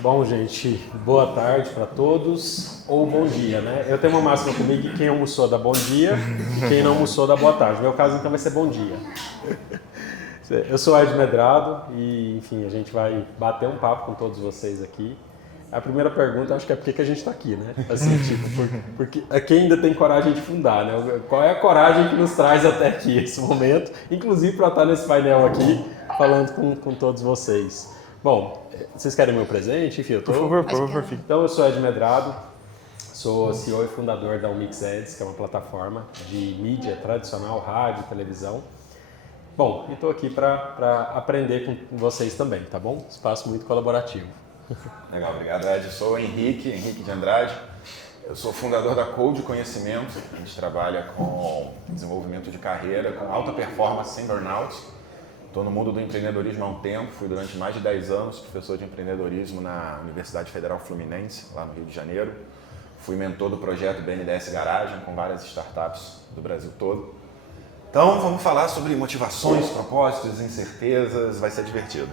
Bom, gente, boa tarde para todos, ou bom dia, né? Eu tenho uma máxima comigo que quem almoçou dá bom dia e quem não almoçou dá boa tarde. No meu caso, então, vai ser bom dia. Eu sou Ed Medrado e, enfim, a gente vai bater um papo com todos vocês aqui. A primeira pergunta, acho que é por que a gente está aqui, né? Assim, tipo, porque quem ainda tem coragem de fundar, né? Qual é a coragem que nos traz até aqui, esse momento, inclusive para estar nesse painel aqui, falando com todos vocês. Bom, vocês querem meu presente? Enfim, eu tô... Por favor. Então, eu sou Ed Medrado, sou CEO e fundador da Umix Ads, que é uma plataforma de mídia tradicional, rádio, televisão. Bom, e estou aqui para aprender com vocês também, tá bom? Espaço muito colaborativo. Legal, obrigado, Ed. Eu sou o Henrique de Andrade. Eu sou fundador da Code Conhecimento. A gente trabalha com desenvolvimento de carreira, com alta performance sem burnout. Estou no mundo do empreendedorismo há um tempo. Fui durante mais de 10 anos professor de empreendedorismo na Universidade Federal Fluminense, lá no Rio de Janeiro. Fui mentor do projeto BNDES Garagem, com várias startups do Brasil todo. Então, vamos falar sobre motivações, propósitos, incertezas. Vai ser divertido.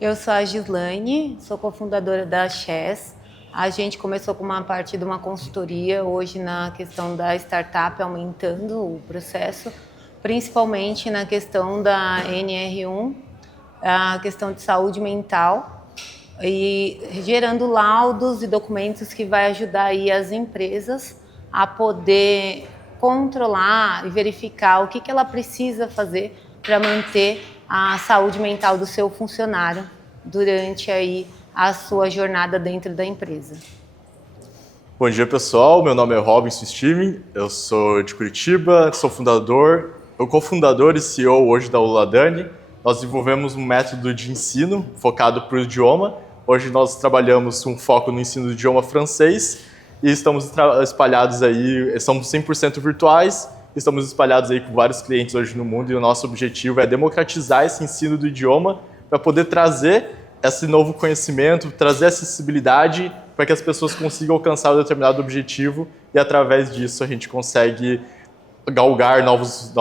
Eu sou a Gislaine, sou cofundadora da Chess. A gente começou com uma parte de uma consultoria, hoje na questão da startup, aumentando o processo, principalmente na questão da NR1, a questão de saúde mental, e gerando laudos e documentos que vai ajudar aí as empresas a poder controlar e verificar o que ela precisa fazer para manter a saúde mental do seu funcionário durante aí a sua jornada dentro da empresa. Bom dia, pessoal. Meu nome é Robinson Steven, eu sou de Curitiba, sou cofundador e CEO hoje da Uladani. Nós desenvolvemos um método de ensino focado para o idioma. Hoje nós trabalhamos com foco no ensino do idioma francês e estamos espalhados aí, somos 100% virtuais. Estamos espalhados aí com vários clientes hoje no mundo e o nosso objetivo é democratizar esse ensino do idioma para poder trazer esse novo conhecimento, trazer acessibilidade para que as pessoas consigam alcançar um determinado objetivo e através disso a gente consegue galgar novos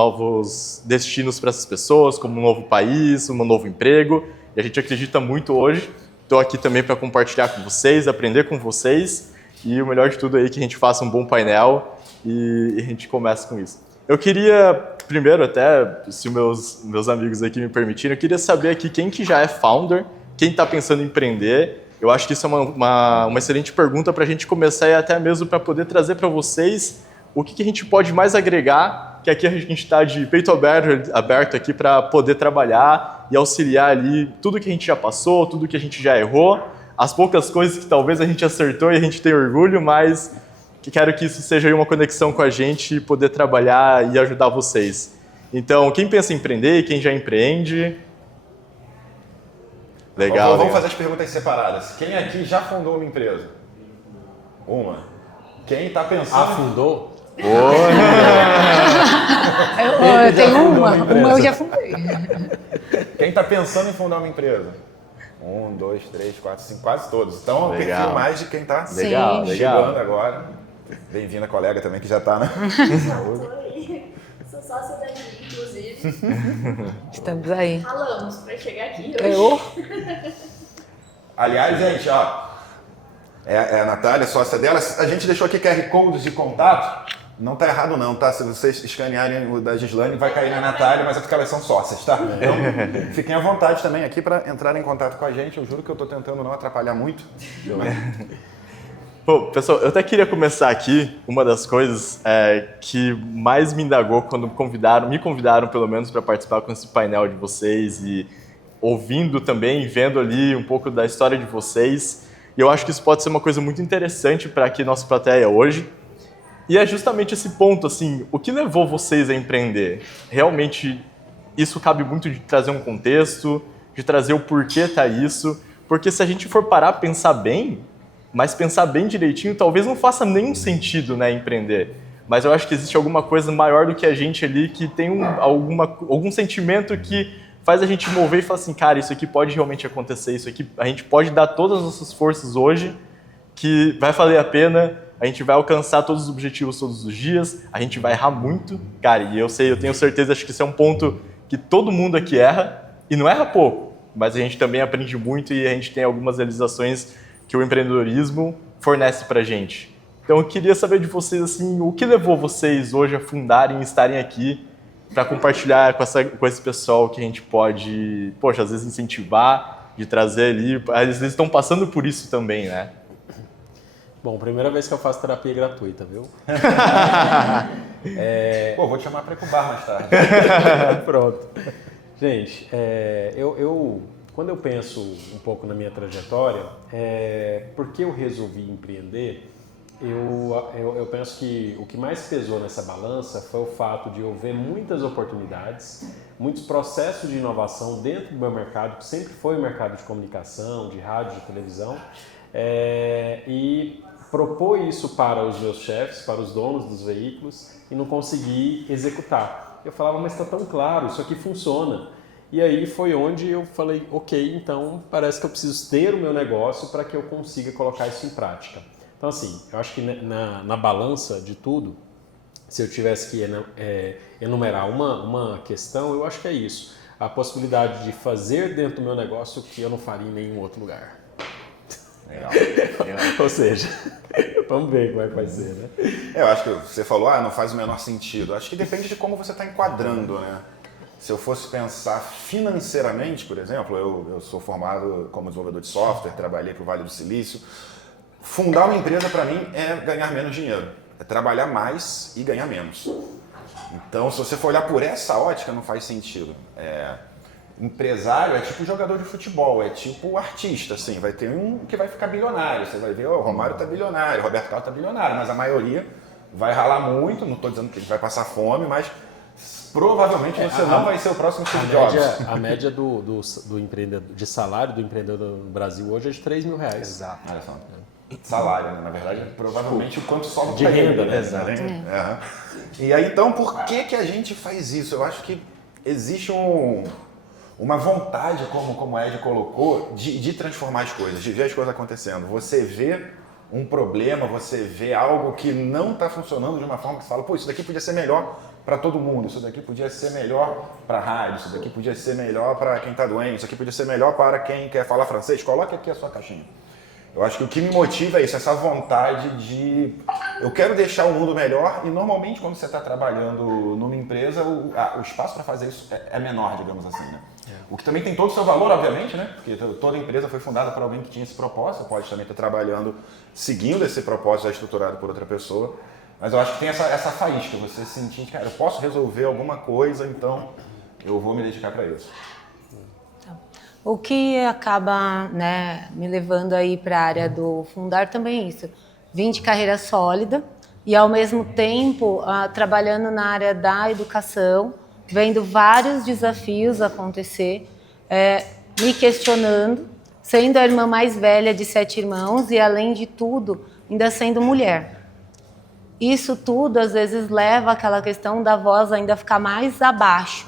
destinos para essas pessoas, como um novo país, um novo emprego. E a gente acredita muito hoje. Estou aqui também para compartilhar com vocês, aprender com vocês e o melhor de tudo aí é que a gente faça um bom painel e a gente começa com isso. Eu queria, primeiro até, se meus amigos aqui me permitirem, eu queria saber aqui quem que já é founder, quem está pensando em empreender. Eu acho que isso é uma excelente pergunta para a gente começar e até mesmo para poder trazer para vocês o que a gente pode mais agregar, que aqui a gente está de peito aberto aqui para poder trabalhar e auxiliar ali tudo que a gente já passou, tudo que a gente já errou, as poucas coisas que talvez a gente acertou e a gente tem orgulho, mas quero que isso seja uma conexão com a gente e poder trabalhar e ajudar vocês. Então, quem pensa em empreender, quem já empreende... Legal. Vamos fazer as perguntas separadas. Quem aqui já fundou uma empresa? Uma. Quem está pensando... Afundou? Eu tenho uma eu já fundei. Quem está pensando em fundar uma empresa? 1, 2, 3, 4, 5, quase todos. Então, o perfil mais de quem está chegando agora. Bem-vinda, colega também, que já está, né? Sou sócia da Gi, inclusive. Estamos aí. Falamos para chegar aqui hoje. Aliás, gente, ó, é a Natália, sócia dela. A gente deixou aqui QR Codes de contato. Não tá errado não, tá? Se vocês escanearem o da Gislaine, vai cair na Natália, mas é porque elas são sócias, tá? Então, fiquem à vontade também aqui para entrar em contato com a gente. Eu juro que eu tô tentando não atrapalhar muito. Bom, pessoal, eu até queria começar aqui, uma das coisas que mais me indagou quando me convidaram pelo menos para participar com esse painel de vocês e ouvindo também, vendo ali um pouco da história de vocês. E eu acho que isso pode ser uma coisa muito interessante para aqui nossa plateia hoje. E é justamente esse ponto, assim, o que levou vocês a empreender? Realmente, isso cabe muito de trazer um contexto, de trazer o porquê tá isso, porque se a gente for parar a pensar bem, mas pensar bem direitinho, talvez não faça nenhum sentido, né, empreender. Mas eu acho que existe alguma coisa maior do que a gente ali, que tem algum sentimento que faz a gente mover e falar assim, cara, isso aqui pode realmente acontecer, isso aqui a gente pode dar todas as nossas forças hoje, que vai valer a pena, a gente vai alcançar todos os objetivos todos os dias, a gente vai errar muito, cara, e eu tenho certeza, acho que esse é um ponto que todo mundo aqui erra, e não erra pouco, mas a gente também aprende muito e a gente tem algumas realizações que o empreendedorismo fornece pra gente. Então eu queria saber de vocês, assim, o que levou vocês hoje a fundarem e estarem aqui para compartilhar com esse pessoal que a gente pode, poxa, às vezes incentivar, de trazer ali, às vezes estão passando por isso também, né? Bom, primeira vez que eu faço terapia gratuita, viu? Pô, vou te chamar para ir pro bar mais tarde. Pronto. Gente, quando eu penso um pouco na minha trajetória, por que eu resolvi empreender, eu penso que o que mais pesou nessa balança foi o fato de eu ver muitas oportunidades, muitos processos de inovação dentro do meu mercado, que sempre foi o mercado de comunicação, de rádio, de televisão, e propor isso para os meus chefes, para os donos dos veículos, e não conseguir executar. Eu falava, mas está tão claro, isso aqui funciona. E aí foi onde eu falei, ok, então parece que eu preciso ter o meu negócio para que eu consiga colocar isso em prática. Então assim, eu acho que na balança de tudo, se eu tivesse que enumerar uma questão, eu acho que é isso. A possibilidade de fazer dentro do meu negócio o que eu não faria em nenhum outro lugar. Legal. Ou seja, vamos ver como é que vai ser, né? Eu acho que você falou, não faz o menor sentido. Acho que depende de como você está enquadrando, né? Se eu fosse pensar financeiramente, por exemplo, eu sou formado como desenvolvedor de software, trabalhei para o Vale do Silício. Fundar uma empresa, para mim, é ganhar menos dinheiro. É trabalhar mais e ganhar menos. Então, se você for olhar por essa ótica, não faz sentido. Empresário é tipo jogador de futebol, é tipo artista, assim. Vai ter um que vai ficar bilionário. Você vai ver, o Romário tá bilionário, o Roberto Carlos tá bilionário, mas a maioria vai ralar muito. Não estou dizendo que ele vai passar fome, mas provavelmente você não vai ser o próximo Steve Jobs. A média do empreendedor, de salário do empreendedor no Brasil hoje é de R$3.000. Exato. Olha só. Salário, né? Na verdade, provavelmente o quanto sobra de pra renda, ele, né? Exato. E aí, então, por que a gente faz isso? Eu acho que existe uma vontade, como o Ed colocou, de transformar as coisas, de ver as coisas acontecendo. Você vê um problema, você vê algo que não está funcionando de uma forma que você fala, pô, isso daqui podia ser melhor para todo mundo, isso daqui podia ser melhor para a rádio, isso daqui podia ser melhor para quem está doente, isso aqui podia ser melhor para quem quer falar francês. Coloque aqui a sua caixinha. Eu acho que o que me motiva é isso, essa vontade de... Eu quero deixar o mundo melhor e normalmente quando você está trabalhando numa empresa, o espaço para fazer isso é menor, digamos assim, né? O que também tem todo o seu valor, obviamente, né? Porque toda empresa foi fundada por alguém que tinha esse propósito, pode também estar trabalhando seguindo esse propósito já estruturado por outra pessoa. Mas eu acho que tem essa faísca, você sentir que, cara, eu posso resolver alguma coisa, então eu vou me dedicar para isso. O que acaba, né, me levando aí para a área do fundar também é isso. Vim de carreira sólida e, ao mesmo tempo, trabalhando na área da educação, vendo vários desafios acontecer, me questionando, sendo a irmã mais velha de 7 irmãos e, além de tudo, ainda sendo mulher. Isso tudo, às vezes, leva àquela questão da voz ainda ficar mais abaixo.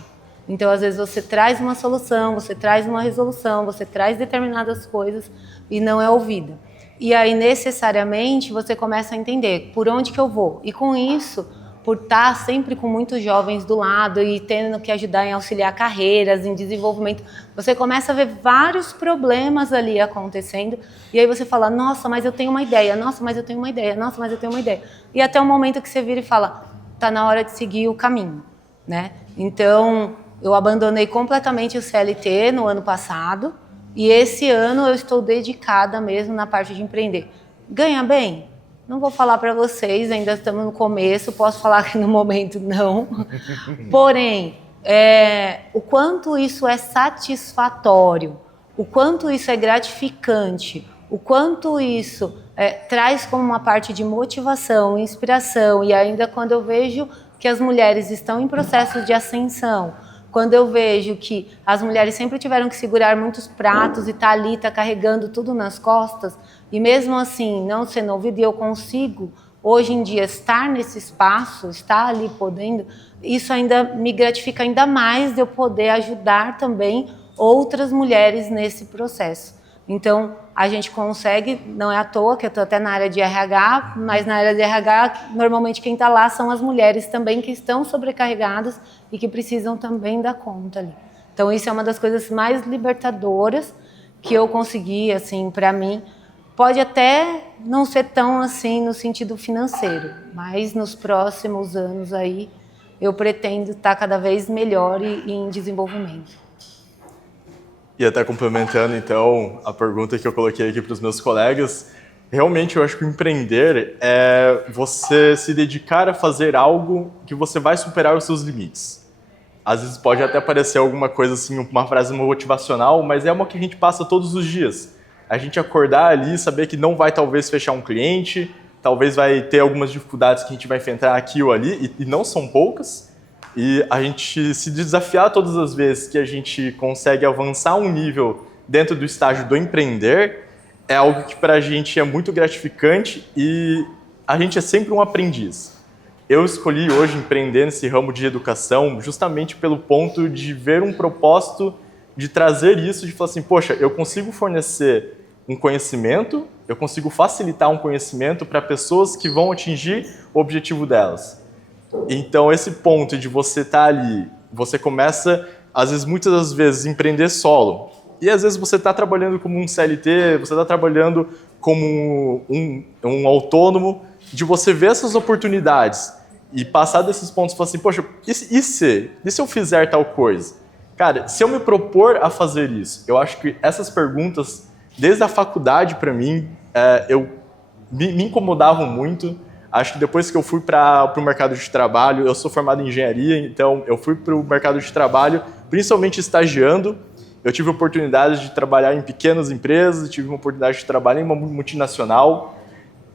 Então, às vezes, você traz uma solução, você traz uma resolução, você traz determinadas coisas e não é ouvida. E aí, necessariamente, você começa a entender por onde que eu vou. E com isso, por estar sempre com muitos jovens do lado e tendo que ajudar em auxiliar carreiras, em desenvolvimento, você começa a ver vários problemas ali acontecendo. E aí você fala, nossa, mas eu tenho uma ideia, nossa, mas eu tenho uma ideia, nossa, mas eu tenho uma ideia. E até o momento que você vira e fala, tá na hora de seguir o caminho, né? Então, eu abandonei completamente o CLT no ano passado e esse ano eu estou dedicada mesmo na parte de empreender. Ganha bem? Não vou falar para vocês, ainda estamos no começo, posso falar que no momento não. Porém, o quanto isso é satisfatório, o quanto isso é gratificante, o quanto isso traz como uma parte de motivação, inspiração, e ainda quando eu vejo que as mulheres estão em processo de ascensão, quando eu vejo que as mulheres sempre tiveram que segurar muitos pratos e tá ali, tá carregando tudo nas costas, e mesmo assim não sendo ouvido, e eu consigo hoje em dia estar nesse espaço, estar ali podendo, isso ainda me gratifica ainda mais de eu poder ajudar também outras mulheres nesse processo. Então, a gente consegue, não é à toa que eu estou até na área de RH, mas na área de RH, normalmente quem está lá são as mulheres também que estão sobrecarregadas e que precisam também dar conta ali. Então isso é uma das coisas mais libertadoras que eu consegui, assim, para mim. Pode até não ser tão assim no sentido financeiro, mas nos próximos anos aí eu pretendo estar cada vez melhor e em desenvolvimento. E até complementando, então, a pergunta que eu coloquei aqui para os meus colegas, realmente eu acho que o empreender é você se dedicar a fazer algo que você vai superar os seus limites. Às vezes pode até parecer alguma coisa assim, uma frase motivacional, mas é uma que a gente passa todos os dias. A gente acordar ali, saber que não vai talvez fechar um cliente, talvez vai ter algumas dificuldades que a gente vai enfrentar aqui ou ali, e não são poucas. E a gente se desafiar todas as vezes que a gente consegue avançar um nível dentro do estágio do empreender, é algo que para a gente é muito gratificante e a gente é sempre um aprendiz. Eu escolhi hoje empreender nesse ramo de educação justamente pelo ponto de ver um propósito de trazer isso, de falar assim, poxa, eu consigo fornecer um conhecimento, eu consigo facilitar um conhecimento para pessoas que vão atingir o objetivo delas. Então, esse ponto de você estar ali, você começa, às vezes, muitas das vezes, empreender solo. E, às vezes, você está trabalhando como um CLT, você está trabalhando como um autônomo, de você ver essas oportunidades e passar desses pontos e falar assim, poxa, e se eu fizer tal coisa? Cara, se eu me propor a fazer isso, eu acho que essas perguntas, desde a faculdade, para mim, me incomodavam muito. Acho que depois que eu fui para o mercado de trabalho, eu sou formado em engenharia, então eu fui para o mercado de trabalho, principalmente estagiando. Eu tive a oportunidade de trabalhar em pequenas empresas, tive uma oportunidade de trabalhar em uma multinacional.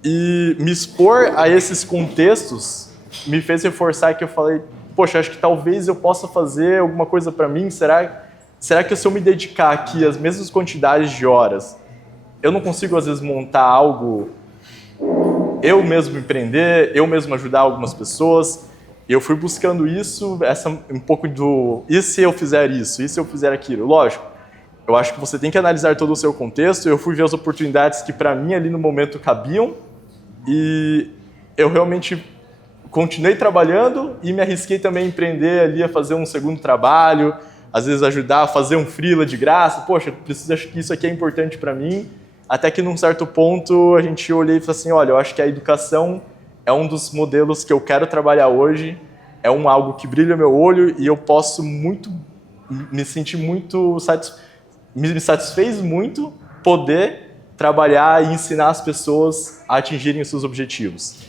E me expor a esses contextos me fez reforçar que eu falei, poxa, acho que talvez eu possa fazer alguma coisa para mim. Será que se eu me dedicar aqui as mesmas quantidades de horas, eu não consigo às vezes montar algo, eu mesmo empreender, eu mesmo ajudar algumas pessoas? Eu fui buscando isso, um pouco do e se eu fizer isso, e se eu fizer aquilo? Lógico, eu acho que você tem que analisar todo o seu contexto. Eu fui ver as oportunidades que para mim ali no momento cabiam e eu realmente continuei trabalhando e me arrisquei também a empreender ali, a fazer um segundo trabalho, às vezes ajudar a fazer um freela de graça. Poxa, acho que isso aqui é importante para mim. Até que num certo ponto a gente olhei e falou assim, olha, eu acho que a educação é um dos modelos que eu quero trabalhar hoje, é algo que brilha meu olho e eu posso me sentir muito me satisfez muito poder trabalhar e ensinar as pessoas a atingirem os seus objetivos.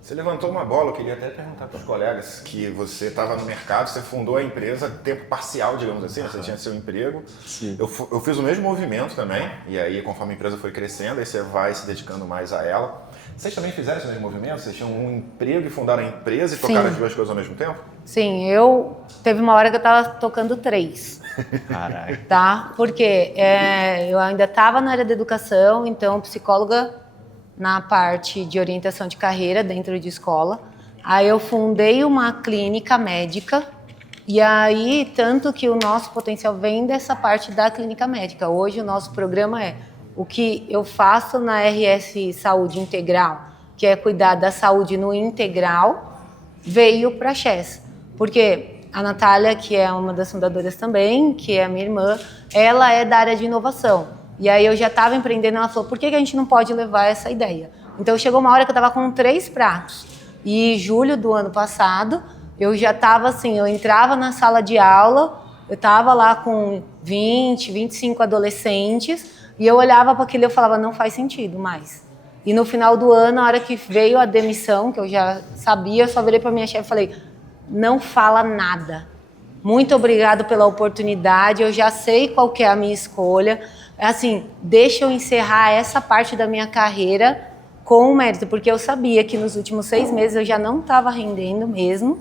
Você levantou uma bola, eu queria até perguntar para os colegas que você estava no mercado, você fundou a empresa tempo parcial, digamos assim, você tinha seu emprego. Sim. Eu fiz o mesmo movimento também, e aí conforme a empresa foi crescendo, aí você vai se dedicando mais a ela. Vocês também fizeram esse mesmo movimento? Vocês tinham um emprego e fundaram a empresa e tocaram as duas coisas ao mesmo tempo? Sim, teve uma hora que eu estava tocando 3. Caraca. Tá? Porque eu ainda estava na área da educação, então psicóloga na parte de orientação de carreira dentro de escola. Aí eu fundei uma clínica médica e aí tanto que o nosso potencial vem dessa parte da clínica médica. Hoje o nosso programa é o que eu faço na RS Saúde Integral, que é cuidar da saúde no integral, veio para a Chess. Porque a Natália, que é uma das fundadoras também, que é a minha irmã, ela é da área de inovação. E aí eu já estava empreendendo, ela falou, por que a gente não pode levar essa ideia? Então chegou uma hora que eu estava com 3 pratos. E em julho do ano passado, eu já estava assim, eu entrava na sala de aula, eu estava lá com 20, 25 adolescentes, e eu olhava para aquilo e eu falava, não faz sentido mais. E no final do ano, a hora que veio a demissão, que eu já sabia, eu só virei para minha chefe e falei, não fala nada. Muito obrigado pela oportunidade, eu já sei qual que é a minha escolha. Assim, deixa eu encerrar essa parte da minha carreira com o mérito, porque eu sabia que nos últimos 6 meses eu já não estava rendendo mesmo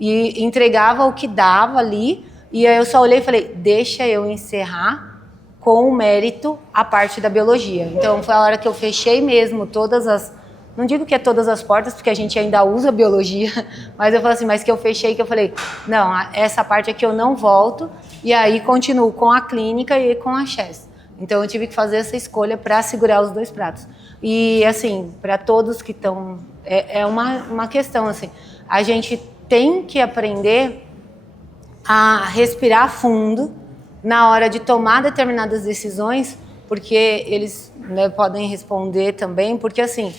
e entregava o que dava ali. E aí eu só olhei e falei, deixa eu encerrar com o mérito a parte da biologia. Então foi a hora que eu fechei mesmo todas as... Não digo que é todas as portas, porque a gente ainda usa biologia, mas eu falei assim, mas que eu fechei, que eu falei, não, essa parte aqui eu não volto, e aí continuo com a clínica e com a Chess. Então eu tive que fazer essa escolha para segurar os 2 pratos. E assim, para todos que estão... É uma questão assim, a gente tem que aprender a respirar fundo na hora de tomar determinadas decisões, porque eles, né, podem responder também, porque assim,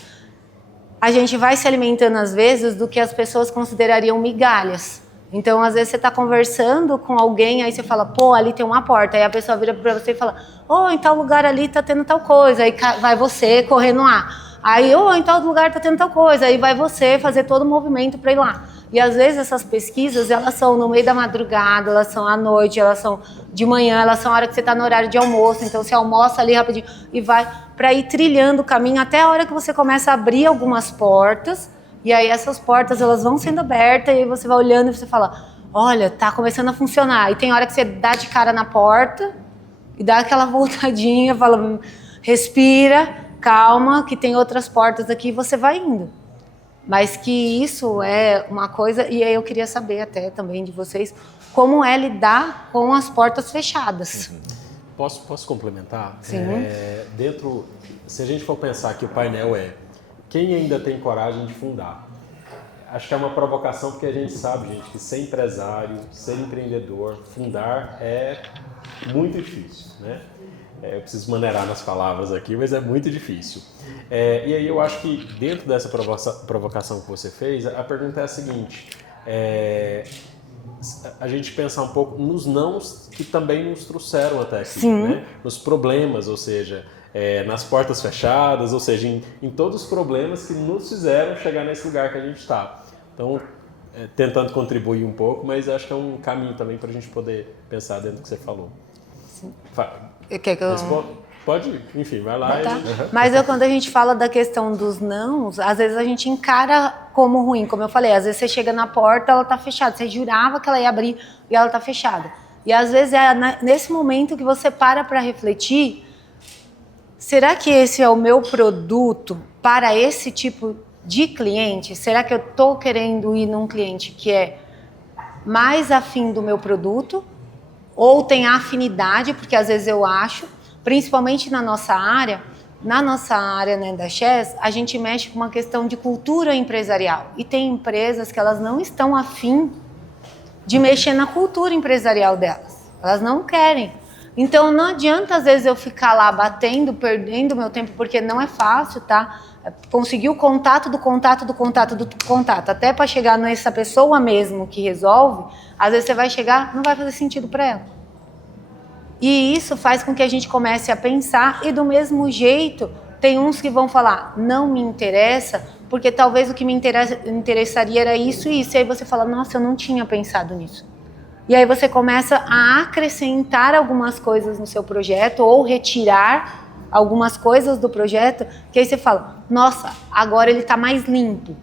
a gente vai se alimentando às vezes do que as pessoas considerariam migalhas. Então, às vezes você está conversando com alguém, aí você fala, pô, ali tem uma porta, aí a pessoa vira para você e fala, oh, em tal lugar ali tá tendo tal coisa, aí vai você correndo lá. Aí, oh, em tal lugar tá tendo tal coisa, aí vai você fazer todo o movimento para ir lá. E às vezes essas pesquisas, elas são no meio da madrugada, elas são à noite, elas são de manhã, elas são a hora que você está no horário de almoço, então você almoça ali rapidinho e vai para ir trilhando o caminho até a hora que você começa a abrir algumas portas, e aí essas portas elas vão sendo abertas e aí você vai olhando e você fala, olha, tá começando a funcionar. E tem hora que você dá de cara na porta e dá aquela voltadinha, fala, respira, calma, que tem outras portas aqui e você vai indo. Mas que isso é uma coisa, e aí eu queria saber até também de vocês, como é lidar com as portas fechadas. Posso complementar? Sim. Se a gente for pensar que o painel é quem ainda tem coragem de fundar, acho que é uma provocação porque a gente sabe, gente, que ser empresário, ser empreendedor, fundar é muito difícil, né? Eu preciso maneirar nas palavras aqui, mas é muito difícil. E aí eu acho que dentro dessa provocação que você fez, a pergunta é a seguinte, a gente pensar um pouco nos nãos que também nos trouxeram até aqui, né? Nos problemas, ou seja, nas portas fechadas, ou seja, em todos os problemas que nos fizeram chegar nesse lugar que a gente está. Então, tentando contribuir um pouco, mas acho que é um caminho também para a gente poder pensar dentro do que você falou. Sim. Quer que eu... Pode, enfim, vai lá. Tá. Mas quando a gente fala da questão dos nãos, às vezes a gente encara como ruim, como eu falei, às vezes você chega na porta, ela tá fechada, você jurava que ela ia abrir e ela tá fechada. E às vezes é nesse momento que você para refletir, será que esse é o meu produto para esse tipo de cliente? Será que eu tô querendo ir num cliente que é mais afim do meu produto? Ou tem afinidade, porque às vezes eu acho, principalmente na nossa área, né, da Chess, a gente mexe com uma questão de cultura empresarial. E tem empresas que elas não estão afim de mexer na cultura empresarial delas. Elas não querem. Então não adianta às vezes eu ficar lá batendo, perdendo meu tempo, porque não é fácil, tá? Conseguir o contato do contato, até para chegar nessa pessoa mesmo que resolve, às vezes você vai chegar, não vai fazer sentido para ela. E isso faz com que a gente comece a pensar, e do mesmo jeito, tem uns que vão falar, não me interessa, porque talvez o que me interessaria era isso e isso, e aí você fala, nossa, eu não tinha pensado nisso. E aí você começa a acrescentar algumas coisas no seu projeto, ou retirar algumas coisas do projeto, que aí você fala, nossa, agora ele está mais limpo.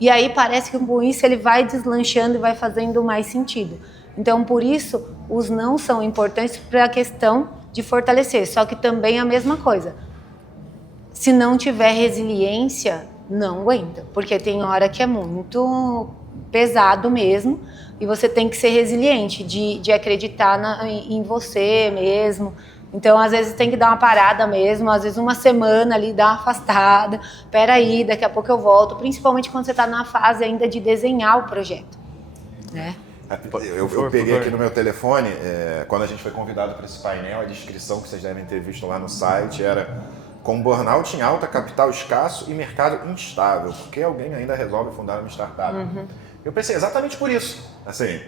E aí parece que com isso ele vai deslanchando e vai fazendo mais sentido. Então, por isso, os não são importantes para a questão de fortalecer. Só que também é a mesma coisa. Se não tiver resiliência, não aguenta. Porque tem hora que é muito pesado mesmo, e você tem que ser resiliente, de acreditar em você mesmo. Então, às vezes tem que dar uma parada mesmo, às vezes uma semana ali, dar uma afastada. Peraí, daqui a pouco eu volto. Principalmente quando você está na fase ainda de desenhar o projeto, né? Eu peguei aqui no meu telefone, quando a gente foi convidado para esse painel, a descrição que vocês devem ter visto lá no site era com burnout em alta, capital escasso e mercado instável. Por que alguém ainda resolve fundar uma startup? Eu pensei exatamente por isso. Assim,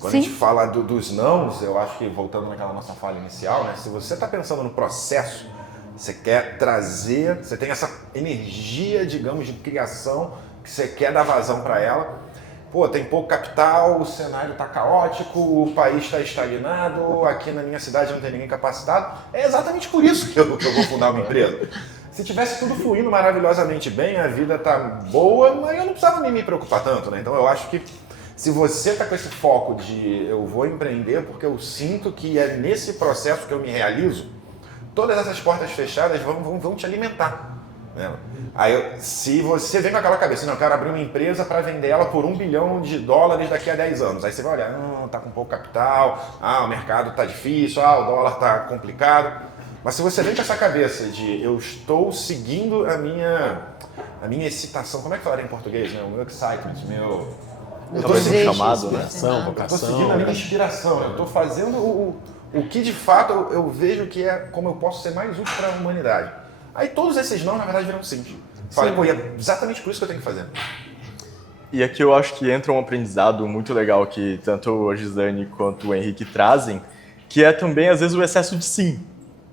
quando a gente fala dos nãos, eu acho que, voltando naquela nossa fala inicial, né, se você está pensando no processo, você quer trazer, você tem essa energia, digamos, de criação, que você quer dar vazão para ela. Pô, tem pouco capital, o cenário está caótico, o país está estagnado, aqui na minha cidade não tem ninguém capacitado. É exatamente por isso que eu vou fundar uma empresa. Se tivesse tudo fluindo maravilhosamente bem, a vida tá boa, mas eu não precisava nem me preocupar tanto, né? Então eu acho que se você tá com esse foco de eu vou empreender porque eu sinto que é nesse processo que eu me realizo, todas essas portas fechadas vão te alimentar. Né? Aí, se você vem com aquela cabeça, não, eu quero abrir uma empresa para vender ela por $1 bilhão daqui a 10 anos. Aí você vai olhar, não, tá com pouco capital, o mercado tá difícil, o dólar tá complicado. Mas se você vem com essa cabeça de eu estou seguindo a minha excitação, como é que falaria em português? Né? O meu excitement, Os Talvez um desejos. chamado, né? Vocação, Eu estou seguindo a vocação. minha inspiração, eu estou fazendo o que de fato eu vejo que é como eu posso ser mais útil para a humanidade. Aí todos esses não, na verdade, viram sim. Falei, pô, e é exatamente por isso que eu tenho que fazer. E aqui eu acho que entra um aprendizado muito legal que tanto a Gislane quanto o Henrique trazem, que é também, às vezes, o excesso de sim.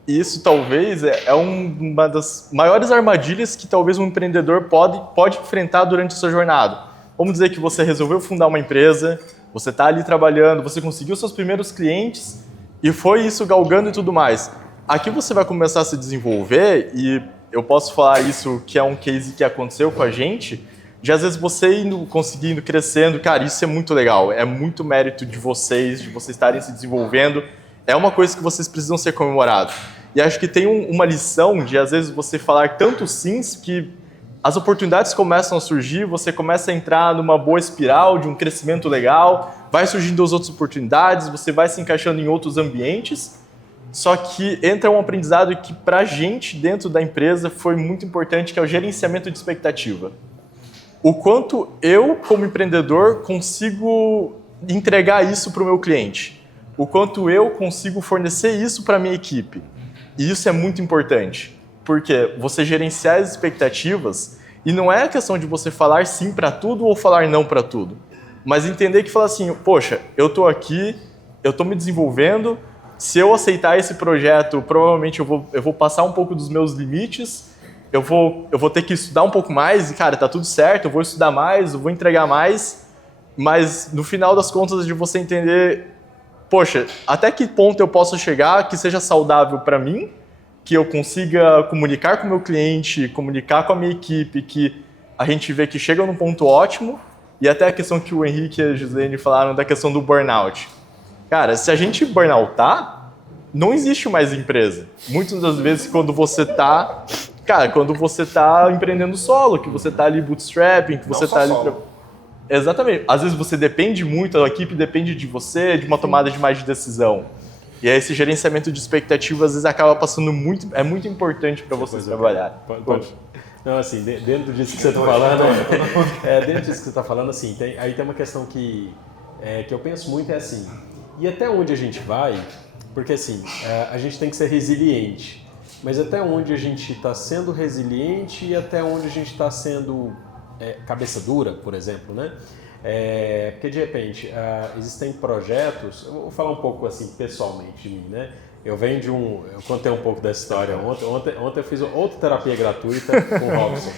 E isso talvez é uma das maiores armadilhas que talvez um empreendedor pode enfrentar durante a sua jornada. Vamos dizer que você resolveu fundar uma empresa, você está ali trabalhando, você conseguiu seus primeiros clientes e foi isso galgando e tudo mais. Aqui você vai começar a se desenvolver e eu posso falar isso que é um case que aconteceu com a gente, de às vezes você indo, conseguindo, crescendo, cara, isso é muito legal, é muito mérito de vocês estarem se desenvolvendo, é uma coisa que vocês precisam ser comemorados. E acho que tem uma lição de às vezes você falar tanto sims que as oportunidades começam a surgir, você começa a entrar numa boa espiral de um crescimento legal, vai surgindo as outras oportunidades, você vai se encaixando em outros ambientes, só que entra um aprendizado que pra gente dentro da empresa foi muito importante, que é o gerenciamento de expectativa. O quanto eu, como empreendedor, consigo entregar isso para o meu cliente. O quanto eu consigo fornecer isso para a minha equipe. E isso é muito importante, porque você gerenciar as expectativas, e não é a questão de você falar sim para tudo ou falar não para tudo, mas entender que falar assim, poxa, eu estou aqui, eu estou me desenvolvendo, se eu aceitar esse projeto, provavelmente eu vou passar um pouco dos meus limites, eu vou ter que estudar um pouco mais, e cara, tá tudo certo, eu vou estudar mais, eu vou entregar mais, mas no final das contas de você entender, poxa, até que ponto eu posso chegar que seja saudável para mim, que eu consiga comunicar com o meu cliente, comunicar com a minha equipe, que a gente vê que chega num ponto ótimo, e até a questão que o Henrique e a Gislane falaram da questão do burnout. Cara, se a gente burnoutar, não existe mais empresa. Muitas das vezes quando você está empreendendo solo, que você está ali bootstrapping, que você está ali... Exatamente. Às vezes você depende muito, a equipe depende de você, de uma tomada de mais de decisão. E aí esse gerenciamento de expectativas às vezes acaba passando é muito importante para você trabalhar. Pode. Não, assim, dentro disso que você está falando, dentro disso que você está falando, assim, aí tem uma questão que eu penso muito, é assim, e até onde a gente vai, porque assim, a gente tem que ser resiliente, mas até onde a gente está sendo resiliente e até onde a gente está sendo cabeça dura, por exemplo, né? Porque de repente existem projetos, eu vou falar um pouco assim pessoalmente de mim, né? Eu contei um pouco da história ontem eu fiz outra terapia gratuita com o Robson,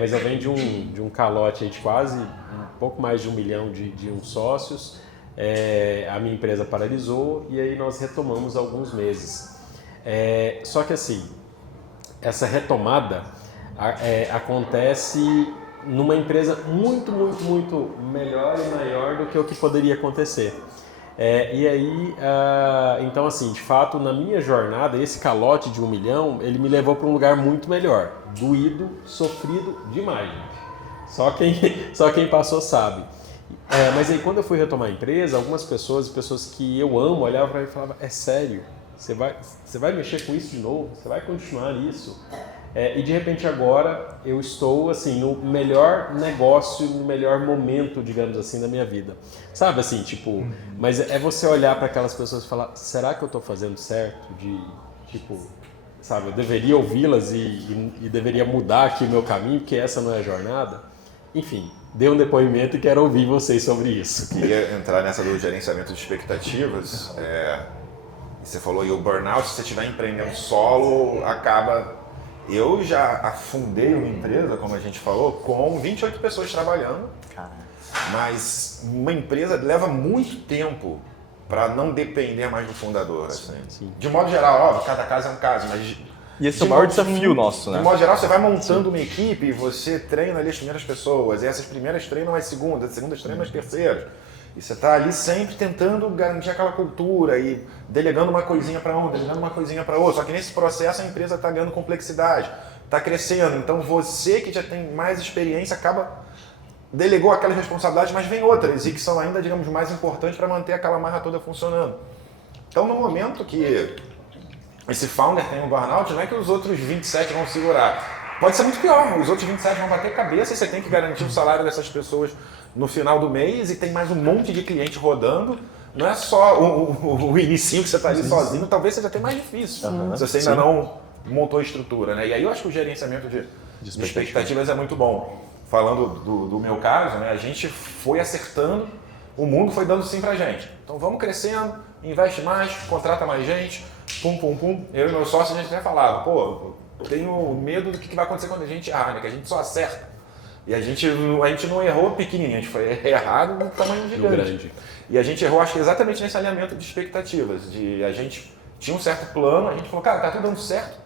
mas eu venho de um calote aí de quase um pouco mais de 1 milhão de uns sócios, a minha empresa paralisou e aí nós retomamos há alguns meses. Só que assim, essa retomada acontece numa empresa muito, muito, muito melhor e maior do que o que poderia acontecer. E aí, então assim, de fato, na minha jornada, esse calote de 1 milhão, ele me levou para um lugar muito melhor. Doído, sofrido demais. Só quem passou sabe. Mas aí quando eu fui retomar a empresa, algumas pessoas que eu amo, olhavam para mim e falavam, é sério? Você vai mexer com isso de novo? Você vai continuar nisso? E de repente agora eu estou assim no melhor negócio, no melhor momento, digamos assim, da minha vida. Sabe assim, tipo, mas é você olhar para aquelas pessoas e falar, será que eu estou fazendo certo? Sabe, eu deveria ouvi-las e deveria mudar aqui o meu caminho, porque essa não é a jornada? Enfim, dê um depoimento e quero ouvir vocês sobre isso. Queria entrar nessa do gerenciamento de expectativas. Você falou aí o burnout, se você estiver empreendendo solo, acaba... Eu já afundei uma empresa, como a gente falou, com 28 pessoas trabalhando. Caramba. Mas uma empresa leva muito tempo para não depender mais do fundador. Assim. Sim. De modo geral, óbvio, cada caso é um caso, mas... E esse é o maior desafio nosso, né? De modo geral, você vai montando uma equipe e você treina ali as primeiras pessoas, e essas primeiras treinam as segundas treinam as terceiras. E você está ali sempre tentando garantir aquela cultura e delegando uma coisinha para um, delegando uma coisinha para outro. Só que nesse processo a empresa está ganhando complexidade, está crescendo. Então você que já tem mais experiência delegou aquelas responsabilidades, mas vem outras e que são ainda, digamos, mais importantes para manter aquela marra toda funcionando. Então no momento que esse founder tem um burnout, não é que os outros 27 vão segurar. pode ser muito pior. Os outros 27 vão bater cabeça e você tem que garantir o salário dessas pessoas no final do mês e tem mais um monte de cliente rodando. Não é só o inicinho que você está ali sozinho, talvez seja até mais difícil, se você ainda não montou a estrutura, né? E aí eu acho que o gerenciamento de expectativas é muito bom. Falando do meu caso, né, a gente foi acertando, o mundo foi dando sim pra gente. Então vamos crescendo, investe mais, contrata mais gente, pum, pum, pum. Eu e meu sócio, a gente até falava, pô, eu tenho medo do que vai acontecer quando a gente erra, né? Que a gente só acerta. E a gente não errou pequenininho, a gente foi errado no tamanho gigante. E a gente errou, acho que exatamente nesse alinhamento de expectativas. A gente tinha um certo plano, a gente falou, cara, tá tudo dando certo,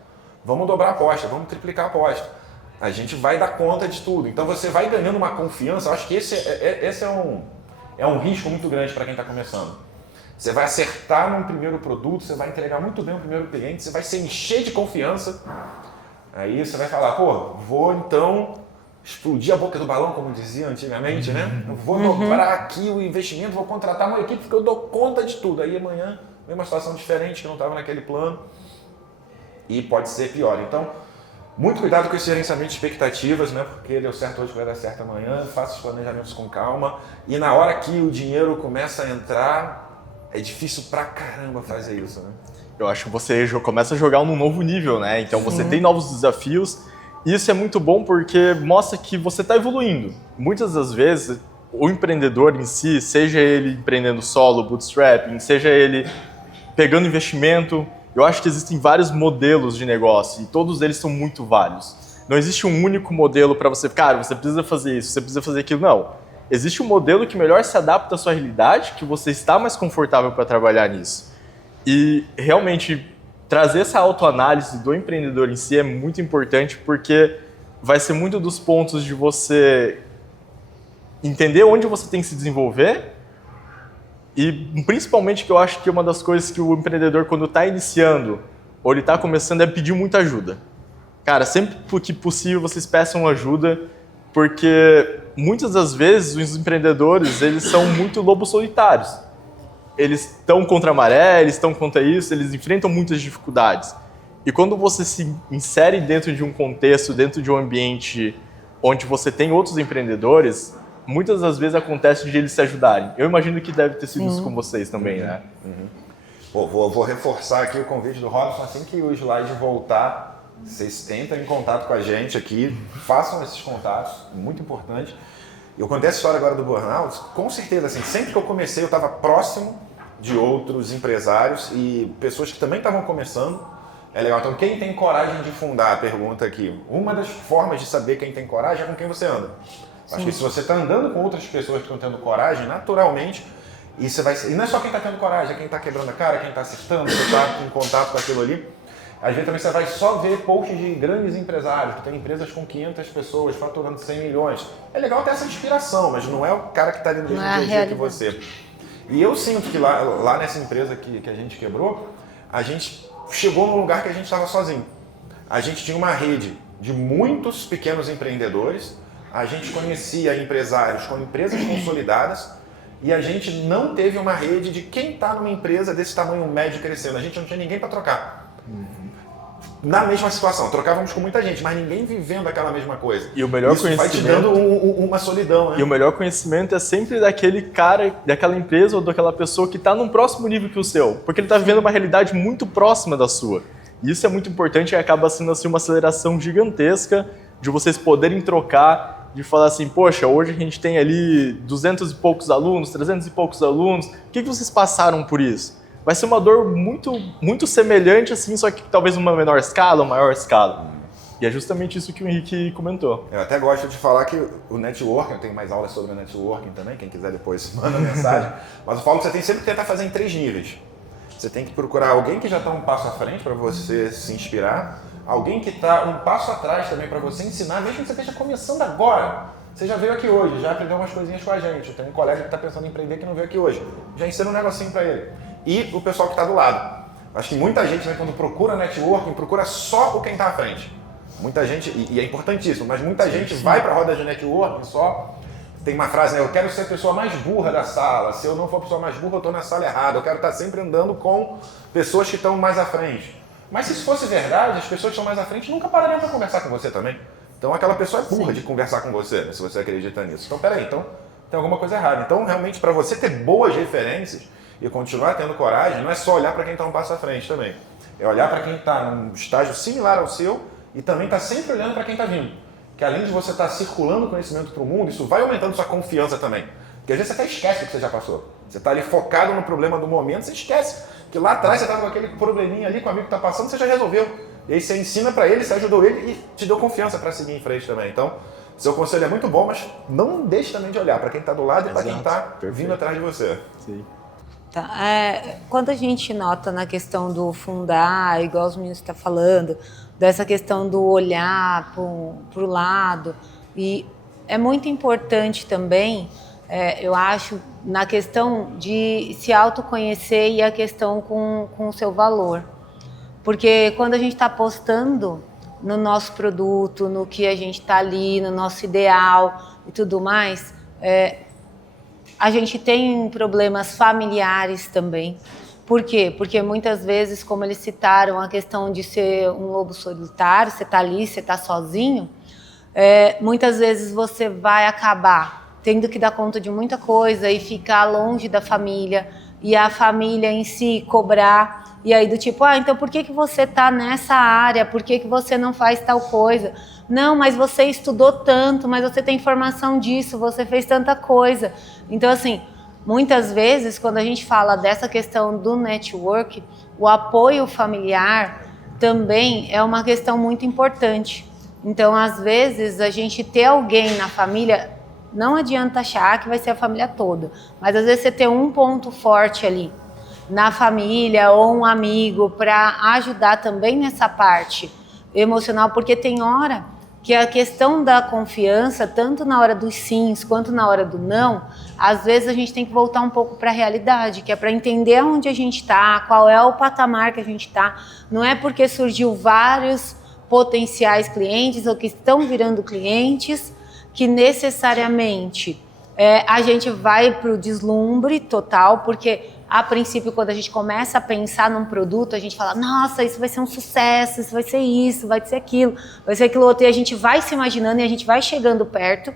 vamos dobrar a aposta, vamos triplicar a aposta. A gente vai dar conta de tudo. Então você vai ganhando uma confiança, eu acho que esse é um risco muito grande para quem está começando. Você vai acertar num primeiro produto, você vai entregar muito bem o primeiro cliente, você vai se encher de confiança. Aí você vai falar, pô, vou então explodir a boca do balão, como dizia antigamente, né? Eu vou dobrar aqui o investimento, vou contratar uma equipe porque eu dou conta de tudo. Aí amanhã vem uma situação diferente que não estava naquele plano e pode ser pior. Então, muito cuidado com esse gerenciamento de expectativas, né? Porque deu certo hoje, vai dar certo amanhã. Faça os planejamentos com calma. E na hora que o dinheiro começa a entrar, é difícil pra caramba fazer isso, né? Eu acho que você começa a jogar num novo nível, né? Então você tem novos desafios. E isso é muito bom porque mostra que você está evoluindo. Muitas das vezes, o empreendedor em si, seja ele empreendendo solo, bootstrapping, seja ele pegando investimento, eu acho que existem vários modelos de negócio e todos eles são muito válidos. Não existe um único modelo para você, cara, você precisa fazer isso, você precisa fazer aquilo. Não. Existe um modelo que melhor se adapta à sua realidade, que você está mais confortável para trabalhar nisso. E realmente trazer essa autoanálise do empreendedor em si é muito importante porque vai ser muito dos pontos de você entender onde você tem que se desenvolver e principalmente que eu acho que uma das coisas que o empreendedor quando está iniciando ou ele está começando é pedir muita ajuda. Cara, sempre que possível vocês peçam ajuda porque muitas das vezes os empreendedores eles são muito lobos solitários. Eles estão contra a maré, eles estão contra isso, eles enfrentam muitas dificuldades. E quando você se insere dentro de um contexto, dentro de um ambiente onde você tem outros empreendedores, muitas das vezes acontece de eles se ajudarem. Eu imagino que deve ter sido isso com vocês também, né? Pô, vou reforçar aqui o convite do Robson, assim que o slide voltar, vocês entrem em contato com a gente aqui, façam esses contatos, muito importante. Eu contei essa história agora do burnout, com certeza, assim, sempre que eu comecei eu estava próximo de outros empresários e pessoas que também estavam começando. É legal. Então, quem tem coragem de fundar? A pergunta aqui. Uma das formas de saber quem tem coragem é com quem você anda. Sim. Acho que se você está andando com outras pessoas que estão tendo coragem, naturalmente, e não é só quem está tendo coragem, é quem está quebrando a cara, quem está acertando, você está em contato com aquilo ali. Às vezes também você vai só ver posts de grandes empresários, que tem empresas com 500 pessoas, faturando 100 milhões. É legal ter essa inspiração, mas não é o cara que está ali no mesmo dia a dia que você. E eu sinto que lá nessa empresa que a gente quebrou, a gente chegou num lugar que a gente estava sozinho. A gente tinha uma rede de muitos pequenos empreendedores, a gente conhecia empresários com empresas consolidadas e a gente não teve uma rede de quem está numa empresa desse tamanho médio crescendo. A gente não tinha ninguém para trocar. Na mesma situação, trocávamos com muita gente, mas ninguém vivendo aquela mesma coisa. E o melhor isso conhecimento vai te dando uma solidão, né? E o melhor conhecimento é sempre daquele cara, daquela empresa ou daquela pessoa que está num próximo nível que o seu, porque ele está vivendo uma realidade muito próxima da sua. E isso é muito importante e acaba sendo assim uma aceleração gigantesca de vocês poderem trocar, de falar assim, poxa, hoje a gente tem ali 200 e poucos alunos, 300 e poucos alunos, o que vocês passaram por isso? Vai ser uma dor muito, muito semelhante, assim, só que talvez uma menor escala, uma maior escala. E é justamente isso que o Henrique comentou. Eu até gosto de falar que o networking, eu tenho mais aulas sobre o networking também, quem quiser depois manda mensagem, mas eu falo que você tem sempre que tentar fazer em 3 níveis. Você tem que procurar alguém que já está um passo à frente para você se inspirar, alguém que está um passo atrás também para você ensinar, mesmo que você esteja começando agora. Você já veio aqui hoje, já aprendeu umas coisinhas com a gente. Eu tenho um colega que está pensando em empreender que não veio aqui hoje. Já ensina um negocinho para ele. E o pessoal que está do lado. Acho que muita gente, né, quando procura networking, procura só o quem está à frente. Muita gente, e é importantíssimo, mas muita gente vai para a roda de networking só. Tem uma frase, né? Eu quero ser a pessoa mais burra da sala. Se eu não for a pessoa mais burra, eu estou na sala errada. Eu quero estar sempre andando com pessoas que estão mais à frente. Mas se isso fosse verdade, as pessoas que estão mais à frente nunca parariam para conversar com você também. Então aquela pessoa é burra de conversar com você, né, se você acredita nisso. Então peraí, então tem alguma coisa errada. Então realmente para você ter boas referências e continuar tendo coragem, não é só olhar para quem está um passo à frente também. É olhar para quem está num estágio similar ao seu e também está sempre olhando para quem está vindo. Que além de você estar circulando conhecimento para o mundo, isso vai aumentando sua confiança também. Porque às vezes você até esquece o que você já passou. Você está ali focado no problema do momento, você esquece. Que lá atrás você estava com aquele probleminha ali com o amigo que está passando, você já resolveu. E aí você ensina para ele, você ajudou ele e te deu confiança para seguir em frente também. Então, seu conselho é muito bom, mas não deixe também de olhar para quem está do lado e para quem está vindo atrás de você. Sim. Tá. Quando a gente nota na questão do fundar, igual os meninos estão falando, dessa questão do olhar para o lado, e é muito importante também, eu acho, na questão de se autoconhecer e a questão com o seu valor. Porque quando a gente está apostando no nosso produto, no que a gente está ali, no nosso ideal e tudo mais, a gente tem problemas familiares também. Por quê? Porque muitas vezes, como eles citaram, a questão de ser um lobo solitário, você está ali, você está sozinho, muitas vezes você vai acabar tendo que dar conta de muita coisa e ficar longe da família, e a família em si cobrar, e aí do tipo, então por que você está nessa área? Por que você não faz tal coisa? Não, mas você estudou tanto, mas você tem informação disso, você fez tanta coisa. Então, assim, muitas vezes, quando a gente fala dessa questão do network, o apoio familiar também é uma questão muito importante. Então, às vezes, a gente ter alguém na família, não adianta achar que vai ser a família toda, mas às vezes você ter um ponto forte ali na família ou um amigo para ajudar também nessa parte emocional, porque tem hora que a questão da confiança, tanto na hora dos sims quanto na hora do não, às vezes a gente tem que voltar um pouco para a realidade, que é para entender onde a gente está, qual é o patamar que a gente está. Não é porque surgiu vários potenciais clientes ou que estão virando clientes que necessariamente a gente vai para o deslumbre total, porque a princípio, quando a gente começa a pensar num produto, a gente fala, nossa, isso vai ser um sucesso, isso vai ser isso, vai ser aquilo outro, e a gente vai se imaginando e a gente vai chegando perto,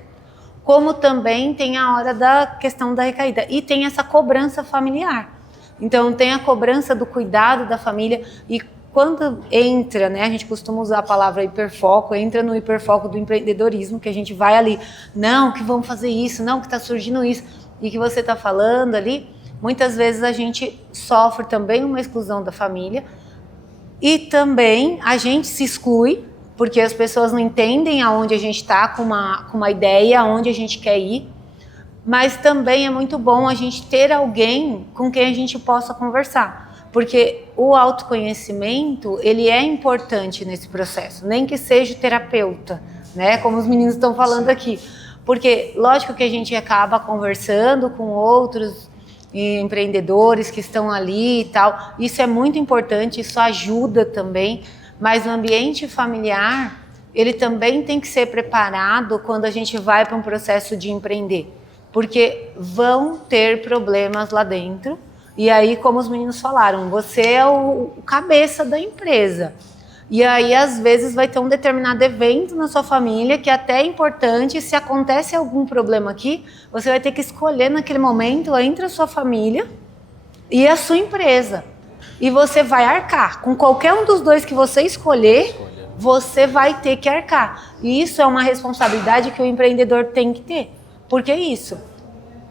como também tem a hora da questão da recaída, e tem essa cobrança familiar. Então, tem a cobrança do cuidado da família, e quando entra, né, a gente costuma usar a palavra hiperfoco, entra no hiperfoco do empreendedorismo, que a gente vai ali, não, que vamos fazer isso, não, que está surgindo isso, e que você está falando ali, muitas vezes a gente sofre também uma exclusão da família e também a gente se exclui porque as pessoas não entendem aonde a gente está com uma ideia, aonde a gente quer ir, mas também é muito bom a gente ter alguém com quem a gente possa conversar, porque o autoconhecimento, ele é importante nesse processo, nem que seja o terapeuta, né, como os meninos estão falando aqui, porque lógico que a gente acaba conversando com outros empreendedores que estão ali e tal, isso é muito importante, isso ajuda também, mas o ambiente familiar, ele também tem que ser preparado quando a gente vai para um processo de empreender, porque vão ter problemas lá dentro, e aí, como os meninos falaram, você é o cabeça da empresa, e aí às vezes vai ter um determinado evento na sua família que até é importante, se acontece algum problema aqui, você vai ter que escolher naquele momento entre a sua família e a sua empresa. E você vai arcar. Com qualquer um dos dois que você escolher, você vai ter que arcar. E isso é uma responsabilidade que o empreendedor tem que ter. Por que isso?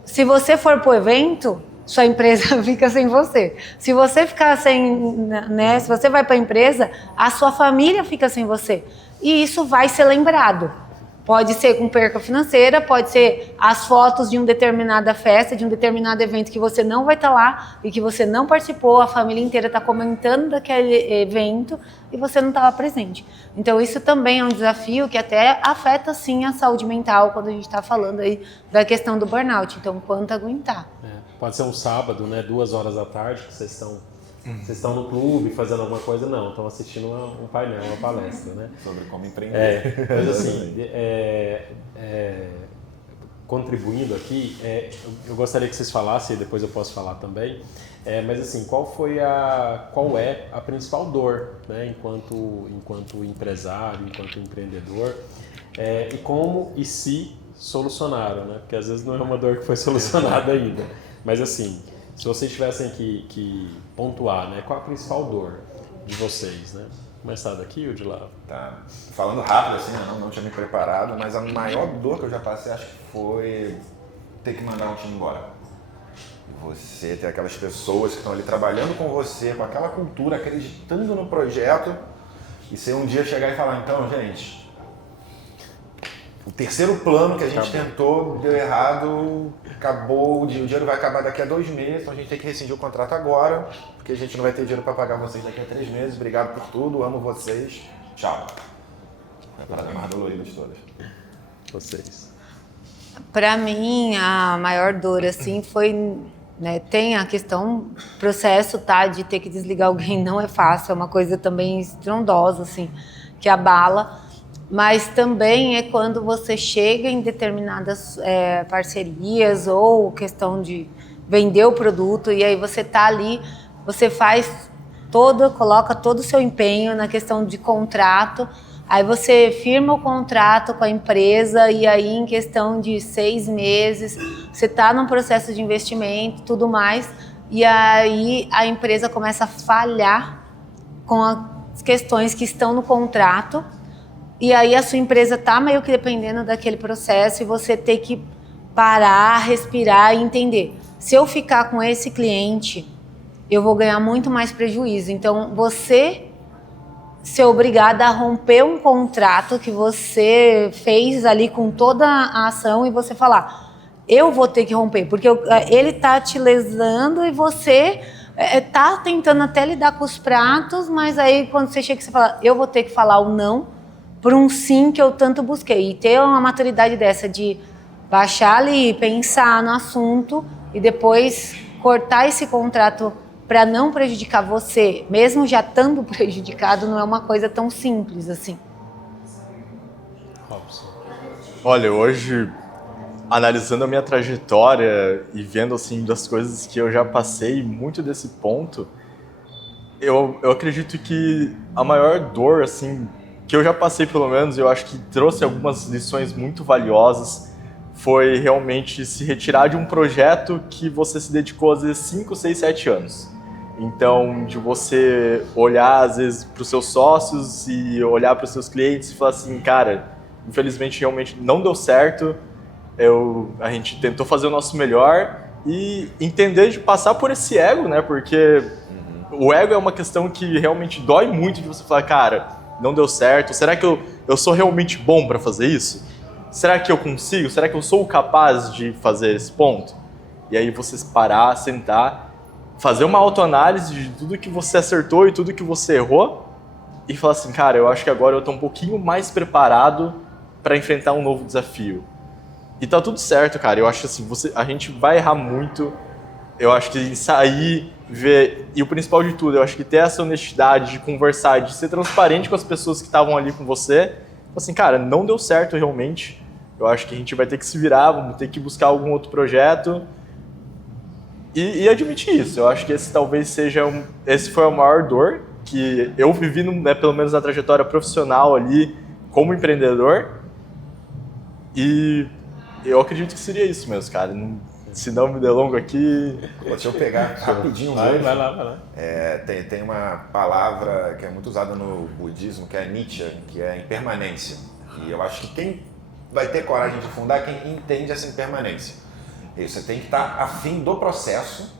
Se você for para o evento, sua empresa fica sem você. Se você ficar sem, né, se você vai para a empresa, a sua família fica sem você. E isso vai ser lembrado. Pode ser com perca financeira, pode ser as fotos de uma determinada festa, de um determinado evento que você não vai estar lá e que você não participou, a família inteira está comentando daquele evento e você não estava presente. Então isso também é um desafio que até afeta sim a saúde mental quando a gente está falando aí da questão do burnout. Então, quanto aguentar. Pode ser um sábado, né, 2 horas da tarde, que vocês estão no clube fazendo alguma coisa, não, estão assistindo um painel, uma palestra, né? Sobre como empreender. Mas assim, contribuindo aqui, eu gostaria que vocês falassem, e depois eu posso falar também, Mas assim, qual é a principal dor, né, enquanto empresário, enquanto empreendedor, e como e se solucionaram, né? Porque às vezes não é uma dor que foi solucionada ainda. Mas assim, se vocês tivessem que pontuar, né, qual a principal dor de vocês, né? Começar daqui ou de lá? Tá. Falando rápido assim, eu não tinha me preparado, mas a maior dor que eu já passei acho que foi ter que mandar um time embora. Você ter aquelas pessoas que estão ali trabalhando com você, com aquela cultura, acreditando no projeto, e você um dia chegar e falar, então, gente, o terceiro plano que a gente tentou deu errado, acabou, o dinheiro vai acabar daqui a 2 meses, então a gente tem que rescindir o contrato agora, porque a gente não vai ter dinheiro para pagar vocês daqui a 3 meses, obrigado por tudo, amo vocês, tchau. Foi a parada mais dolorida de todas. Vocês. Para mim, a maior dor, assim, foi... Né, tem a questão, processo, tá, de ter que desligar alguém não é fácil, é uma coisa também estrondosa, assim, que abala. Mas também é quando você chega em determinadas parcerias ou questão de vender o produto e aí você tá ali, você coloca todo o seu empenho na questão de contrato, aí você firma o contrato com a empresa e aí em questão de 6 meses você tá num processo de investimento, tudo mais, e aí a empresa começa a falhar com as questões que estão no contrato. E aí a sua empresa está meio que dependendo daquele processo e você tem que parar, respirar e entender. Se eu ficar com esse cliente, eu vou ganhar muito mais prejuízo. Então, você ser obrigada a romper um contrato que você fez ali com toda a ação e você falar, eu vou ter que romper, porque ele está te lesando e você está tentando até lidar com os pratos, mas aí quando você chega e você fala, eu vou ter que falar o não, por um sim que eu tanto busquei. E ter uma maturidade dessa de baixar ali, pensar no assunto e depois cortar esse contrato para não prejudicar você, mesmo já estando prejudicado, não é uma coisa tão simples assim. Robson. Olha, hoje, analisando a minha trajetória e vendo assim das coisas que eu já passei, muito desse ponto, eu acredito que a maior dor, assim, que eu já passei pelo menos, eu acho que trouxe algumas lições muito valiosas, foi realmente se retirar de um projeto que você se dedicou às vezes 5, 6, 7 anos. Então, de você olhar às vezes para os seus sócios e olhar para os seus clientes e falar assim, cara, infelizmente realmente não deu certo, a gente tentou fazer o nosso melhor e entender de passar por esse ego, né? Porque o ego é uma questão que realmente dói muito de você falar, cara, não deu certo, será que eu sou realmente bom para fazer isso? Será que eu consigo? Será que eu sou capaz de fazer esse ponto? E aí você parar, sentar, fazer uma autoanálise de tudo que você acertou e tudo que você errou e falar assim, cara, eu acho que agora eu estou um pouquinho mais preparado para enfrentar um novo desafio. E tá tudo certo, cara. Eu acho assim, a gente vai errar muito. Eu acho que sair, ver... E o principal de tudo, eu acho que ter essa honestidade de conversar, de ser transparente com as pessoas que estavam ali com você. Assim, cara, não deu certo realmente. Eu acho que a gente vai ter que se virar, vamos ter que buscar algum outro projeto. E admitir isso. Eu acho que esse talvez seja esse foi a maior dor que eu vivi, pelo menos na trajetória profissional ali, como empreendedor. E eu acredito que seria isso mesmo, cara. Se não me delongo aqui... Deixa eu pegar rapidinho. Vai lá. Tem uma palavra que é muito usada no budismo, que é Nietzsche, que é impermanência. E eu acho que quem vai ter coragem de fundar é quem entende essa impermanência. E você tem que estar afim do processo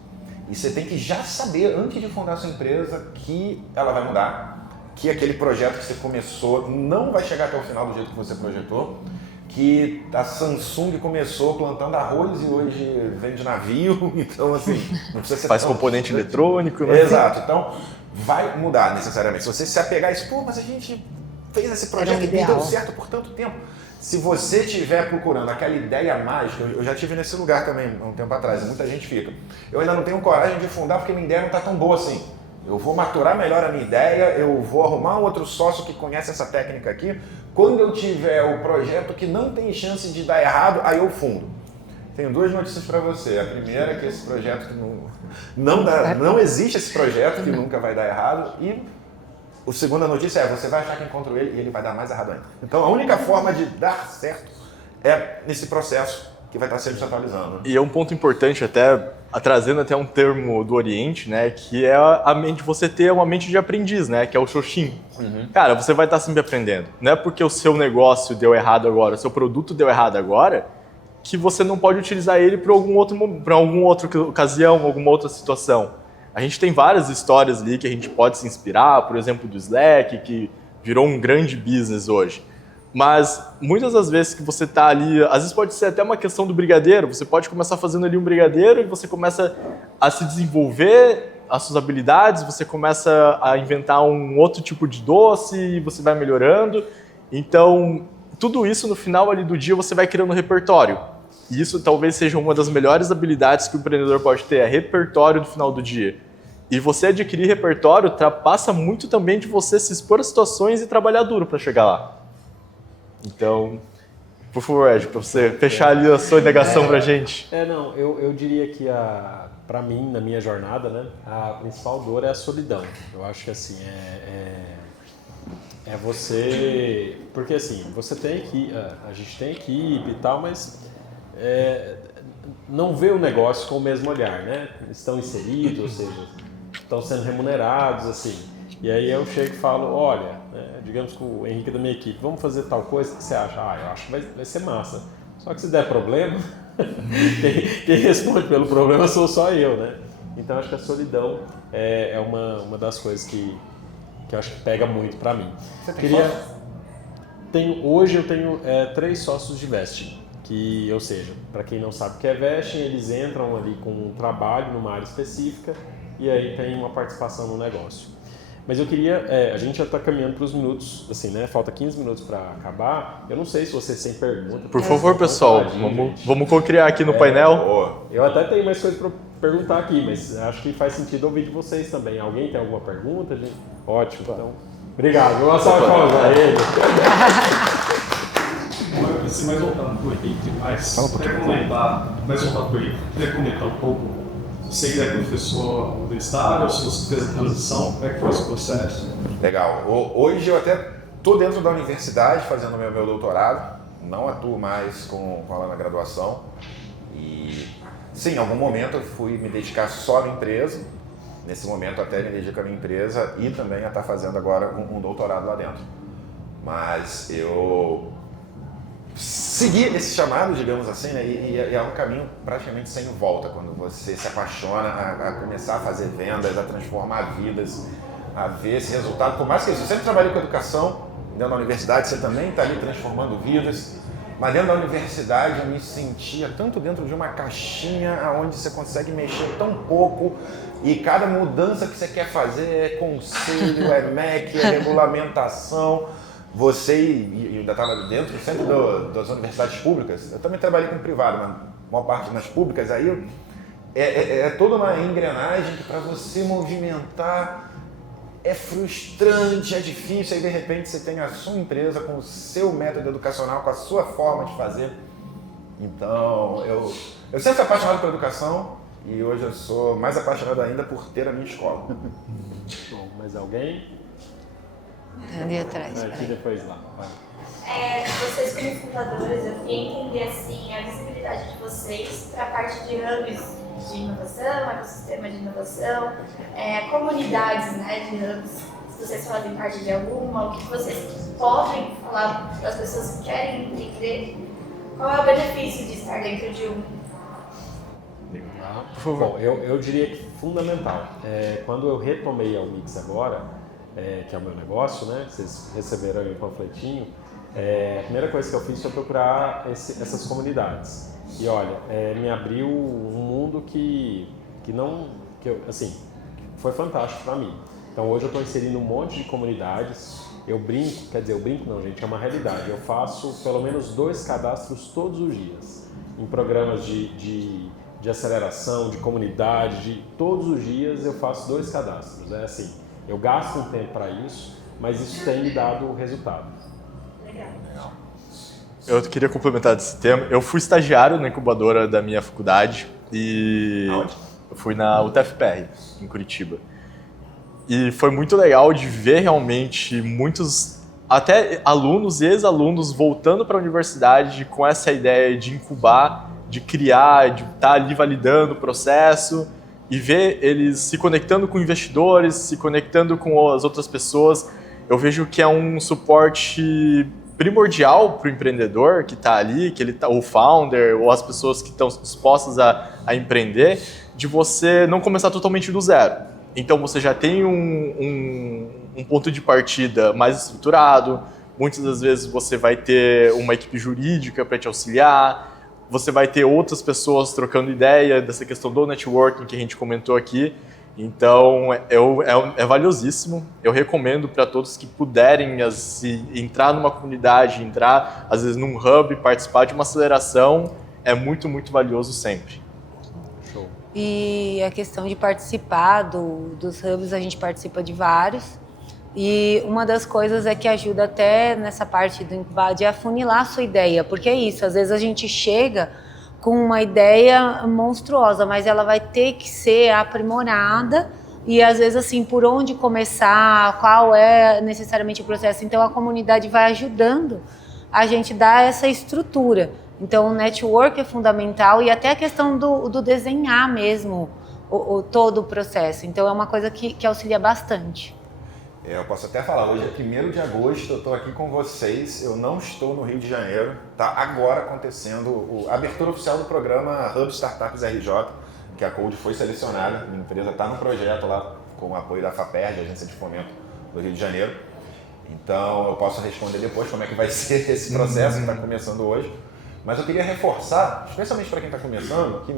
e você tem que já saber, antes de fundar a sua empresa, que ela vai mudar, que aquele projeto que você começou não vai chegar até o final do jeito que você projetou, que a Samsung começou plantando arroz e hoje vende navio, então assim, não precisa ser faz componente eletrônico, né? Exato, então vai mudar necessariamente. Se você se apegar a isso, pô, mas a gente fez esse projeto e deu certo por tanto tempo. Se você estiver procurando aquela ideia mágica, eu já estive nesse lugar também há um tempo atrás, muita gente fica. Eu ainda não tenho coragem de fundar porque minha ideia não está tão boa assim. Eu vou maturar melhor a minha ideia, eu vou arrumar um outro sócio que conhece essa técnica aqui. Quando eu tiver o projeto que não tem chance de dar errado, aí eu fundo. Tenho duas notícias para você. A primeira é que esse projeto que não existe esse projeto que nunca vai dar errado. E a segunda notícia é você vai achar que encontrou ele e ele vai dar mais errado ainda. Então a única forma de dar certo é nesse processo que vai estar sempre se atualizando. E é um ponto importante até, trazendo até um termo do Oriente, né, que é a mente, você ter uma mente de aprendiz, né, que é o Shoshin. Cara, você vai estar sempre aprendendo. Não é porque o seu negócio deu errado agora, o seu produto deu errado agora, que você não pode utilizar ele para alguma outra ocasião, alguma outra situação. A gente tem várias histórias ali que a gente pode se inspirar, por exemplo, do Slack, que virou um grande business hoje. Mas muitas das vezes que você está ali, às vezes pode ser até uma questão do brigadeiro, você pode começar fazendo ali um brigadeiro e você começa a se desenvolver as suas habilidades, você começa a inventar um outro tipo de doce e você vai melhorando. Então, tudo isso no final ali do dia você vai criando um repertório. E isso talvez seja uma das melhores habilidades que o empreendedor pode ter, é repertório no final do dia. E você adquirir repertório passa muito também de você se expor a situações e trabalhar duro para chegar lá. Então, por favor, Ed, para você fechar ali a sua indagação para a gente. Eu diria que, para mim, na minha jornada, né, a principal dor é a solidão. Eu acho que, assim, é você... Porque, assim, você tem a gente tem equipe e tal, mas não vê o negócio com o mesmo olhar, né? Estão inseridos, ou seja, estão sendo remunerados, assim. E aí eu chego e falo, olha, digamos que o Henrique é da minha equipe, vamos fazer tal coisa, o que você acha? Eu acho que vai ser massa. Só que se der problema, quem responde pelo problema sou só eu, né? Então acho que a solidão é uma das coisas que eu acho que pega muito pra mim. Você tem sócios? Hoje eu tenho 3 sócios de vesting, ou seja, para quem não sabe o que é vesting, eles entram ali com um trabalho numa área específica e aí tem uma participação no negócio. Mas eu queria, a gente já está caminhando para os minutos, assim, né? Falta 15 minutos para acabar. Eu não sei se você tem pergunta. Por favor, pessoal, vamos co-criar aqui no painel. Eu até tenho mais coisas para perguntar aqui, mas acho que faz sentido ouvir de vocês também. Alguém tem alguma pergunta, gente? Ótimo, então. Obrigado. Uma salva de palmas a ele. Mais voltando para o Henrique, mas quer comentar, mais voltado para o Henrique, queria comentar um pouco. Você é professor universitário, se você fez a transição, como é que foi esse processo? Legal. Hoje eu até estou dentro da universidade fazendo meu doutorado, não atuo mais com ela na graduação. E sim, em algum momento eu fui me dedicar só à minha empresa. Nesse momento até me dedico à minha empresa e também a estar fazendo agora um doutorado lá dentro. Mas eu segui esse chamado, digamos assim, né? E é um caminho praticamente sem volta quando você se apaixona a começar a fazer vendas, a transformar vidas, a ver esse resultado. Por mais que eu sempre trabalhei com educação, dentro da universidade você também está ali transformando vidas, mas dentro da universidade eu me sentia tanto dentro de uma caixinha onde você consegue mexer tão pouco e cada mudança que você quer fazer é conselho, é MEC, é regulamentação. Eu ainda estava dentro sempre das universidades públicas, eu também trabalhei com privado, mas a maior parte nas públicas, aí é toda uma engrenagem que para você movimentar é frustrante, é difícil, aí de repente você tem a sua empresa com o seu método educacional, com a sua forma de fazer. Então, eu sempre fui apaixonado pela educação e hoje eu sou mais apaixonado ainda por ter a minha escola. Bom, mais alguém? Ali atrás. Aqui depois lá. Vocês como fundadores, eu queria entender assim, a visibilidade de vocês para a parte de hubs de inovação, ecossistema de inovação, comunidades, né, de hubs, se vocês fazem parte de alguma, o que vocês podem falar para as pessoas que querem entender qual é o benefício de estar dentro de um. Por favor. Bom, eu diria que fundamental. Quando eu retomei a Wix agora, que é o meu negócio, né? Vocês receberam aí um panfletinho. A primeira coisa que eu fiz foi procurar essas comunidades. E olha, me abriu um mundo assim, foi fantástico para mim. Então hoje eu estou inserindo um monte de comunidades. Eu brinco não, gente, é uma realidade. Eu faço pelo menos 2 cadastros todos os dias em programas de aceleração, de comunidade, todos os dias eu faço 2 cadastros. É assim. Eu gasto um tempo para isso, mas isso tem me dado resultado. Legal. Eu queria complementar desse tema. Eu fui estagiário na incubadora da minha faculdade e Aonde? eu fui na UTFPR, em Curitiba. E foi muito legal de ver realmente muitos, até alunos e ex-alunos voltando para a universidade com essa ideia de incubar, de criar, de estar ali validando o processo e ver eles se conectando com investidores, se conectando com as outras pessoas. Eu vejo que é um suporte primordial para o empreendedor que está ali, que ele tá, o founder ou as pessoas que estão dispostas a empreender, de você não começar totalmente do zero. Então você já tem um ponto de partida mais estruturado, muitas das vezes você vai ter uma equipe jurídica para te auxiliar, você vai ter outras pessoas trocando ideia dessa questão do networking que a gente comentou aqui. Então é valiosíssimo. Eu recomendo para todos que puderem entrar numa comunidade, entrar às vezes num hub, participar de uma aceleração, é muito, muito valioso sempre. Show. E a questão de participar dos hubs, a gente participa de vários. E uma das coisas é que ajuda até nessa parte do incubar de afunilar a sua ideia. Porque é isso, às vezes a gente chega com uma ideia monstruosa, mas ela vai ter que ser aprimorada e às vezes assim, por onde começar, qual é necessariamente o processo. Então a comunidade vai ajudando a gente dar essa estrutura. Então o network é fundamental e até a questão do desenhar mesmo todo o processo. Então é uma coisa que auxilia bastante. Eu posso até falar, hoje é 1º de agosto, eu estou aqui com vocês, eu não estou no Rio de Janeiro, está agora acontecendo a abertura oficial do programa Hub Startups RJ, que a Code foi selecionada, minha empresa está no projeto lá, com o apoio da FAPERJ, Agência de Fomento do Rio de Janeiro. Então eu posso responder depois como é que vai ser esse processo que está começando hoje. Mas eu queria reforçar, especialmente para quem está começando, que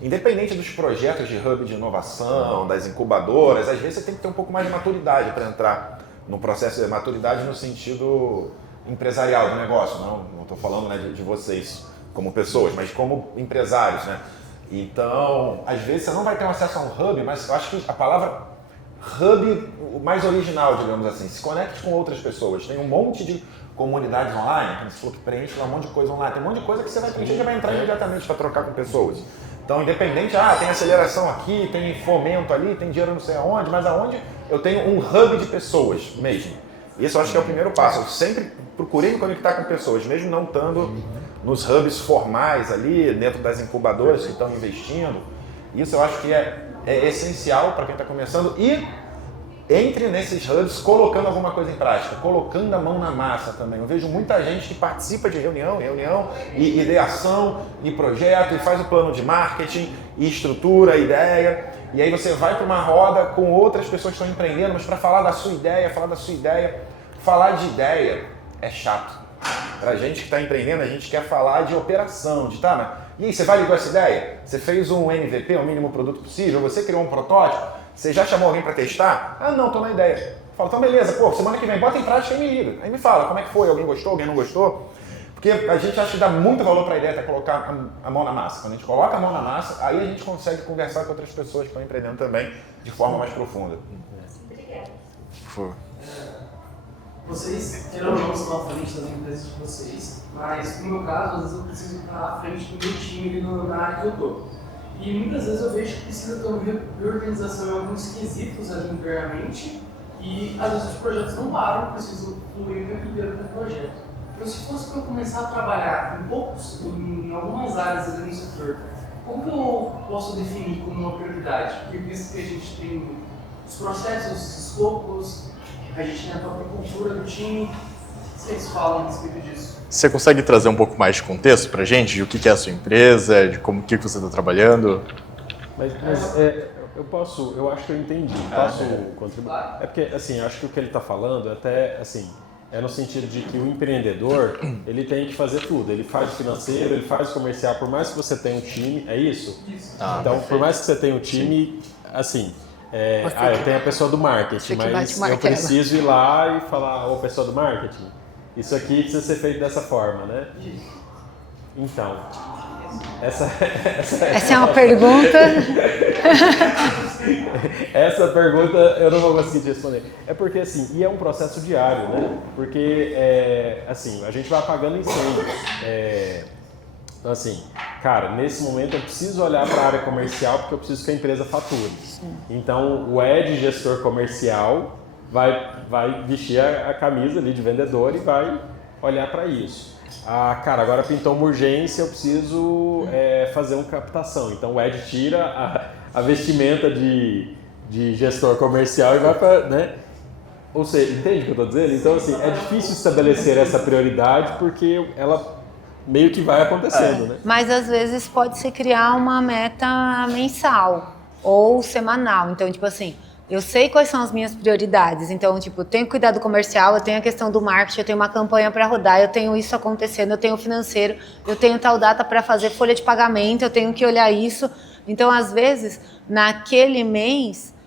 independente dos projetos de hub de inovação, das incubadoras, às vezes você tem que ter um pouco mais de maturidade para entrar no processo de maturidade no sentido empresarial do negócio. Não estou falando, né, de vocês como pessoas, mas como empresários, né? Então, às vezes você não vai ter um acesso a um hub, mas eu acho que a palavra hub, o mais original, digamos assim, se conecte com outras pessoas. Tem um monte de comunidades online, como você falou que preenche lá um monte de coisa online, tem um monte de coisa que você vai preencher e já vai entrar imediatamente para trocar com pessoas. Então, independente, tem aceleração aqui, tem fomento ali, tem dinheiro não sei aonde, mas aonde eu tenho um hub de pessoas mesmo. Isso eu acho que é o primeiro passo. Eu sempre procurei me conectar com pessoas, mesmo não estando nos hubs formais ali, dentro das incubadoras que estão investindo. Isso eu acho que é essencial para quem está começando e entre nesses hubs colocando alguma coisa em prática, colocando a mão na massa também. Eu vejo muita gente que participa de reunião e ideação e projeto e faz o plano de marketing e estrutura, ideia. E aí você vai para uma roda com outras pessoas que estão empreendendo, mas para falar da sua ideia, falar de ideia é chato. Para a gente que está empreendendo, a gente quer falar de operação, mas e aí, você validou essa ideia? Você fez um MVP, o mínimo produto possível? Você criou um protótipo? Você já chamou alguém para testar? Não, estou na ideia. Eu falo, então beleza, semana que vem bota em prática e me liga. Aí me fala, como é que foi? Alguém gostou? Alguém não gostou? Porque a gente acha que dá muito valor para a ideia até colocar a mão na massa. Quando a gente coloca a mão na massa, aí a gente consegue conversar com outras pessoas que estão empreendendo também de forma mais profunda. Obrigada. Por favor. Vocês, querendo ou não, estão à frente das empresas de vocês, mas no meu caso, às vezes eu preciso estar à frente do meu time na área que eu estou. E muitas vezes eu vejo que precisa ter uma reorganização em alguns quesitos ali internamente e às vezes os projetos não param, preciso fluir o tempo inteiro no projeto. Então, se fosse para eu começar a trabalhar em algumas áreas ali no setor, como que eu posso definir como uma prioridade? Porque visto que a gente tem os processos, os escopos, a gente tem a própria cultura do time, o que vocês falam a respeito disso? Você consegue trazer um pouco mais de contexto para a gente, de o que é a sua empresa, de como que você está trabalhando? Mas eu acho que eu entendi. Posso contribuir? É porque, assim, eu acho que o que ele está falando até, assim, é no sentido de que o empreendedor, ele tem que fazer tudo. Ele faz o financeiro, ele faz o comercial, por mais que você tenha um time, é isso? Então, perfeito. por mais que você tenha um time, assim, eu tenho a pessoa do marketing, mas eu preciso ir lá e falar, ô, pessoa do marketing, isso aqui precisa ser feito dessa forma, né? Então, essa é uma pergunta. Essa pergunta eu não vou conseguir te responder. É porque, assim, e é um processo diário, né? Porque, assim, a gente vai apagando incêndio. Então, assim, cara, nesse momento eu preciso olhar para a área comercial porque eu preciso que a empresa fature. Então, o gestor comercial vai vestir a camisa ali de vendedor e vai olhar para isso. Cara, agora pintou uma urgência, eu preciso fazer uma captação. Então, o Ed tira a vestimenta de gestor comercial e vai para, né? Ou seja, entende o que eu estou dizendo? Então, assim, é difícil estabelecer essa prioridade porque ela meio que vai acontecendo, né? Mas às vezes pode se criar uma meta mensal ou semanal. Então, tipo assim, eu sei quais são as minhas prioridades. Então, tipo, eu tenho cuidado comercial, eu tenho a questão do marketing, eu tenho uma campanha para rodar, eu tenho isso acontecendo, eu tenho o financeiro, eu tenho tal data para fazer folha de pagamento, eu tenho que olhar isso. Então, às vezes, naquele mês,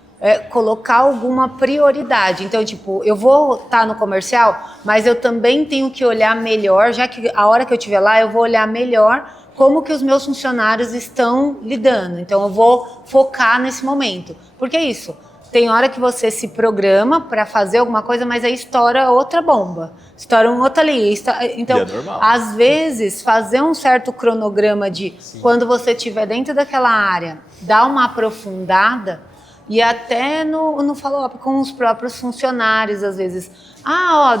colocar alguma prioridade. Então, tipo, eu vou estar no comercial, mas eu também tenho que olhar melhor, já que a hora que eu estiver lá, eu vou olhar melhor como que os meus funcionários estão lidando. Então, eu vou focar nesse momento. Porque é isso. Tem hora que você se programa para fazer alguma coisa, mas aí estoura outra bomba. Estoura um outro ali. Então, às vezes, fazer um certo cronograma de quando você estiver dentro daquela área, dar uma aprofundada e até no follow-up com os próprios funcionários, às vezes.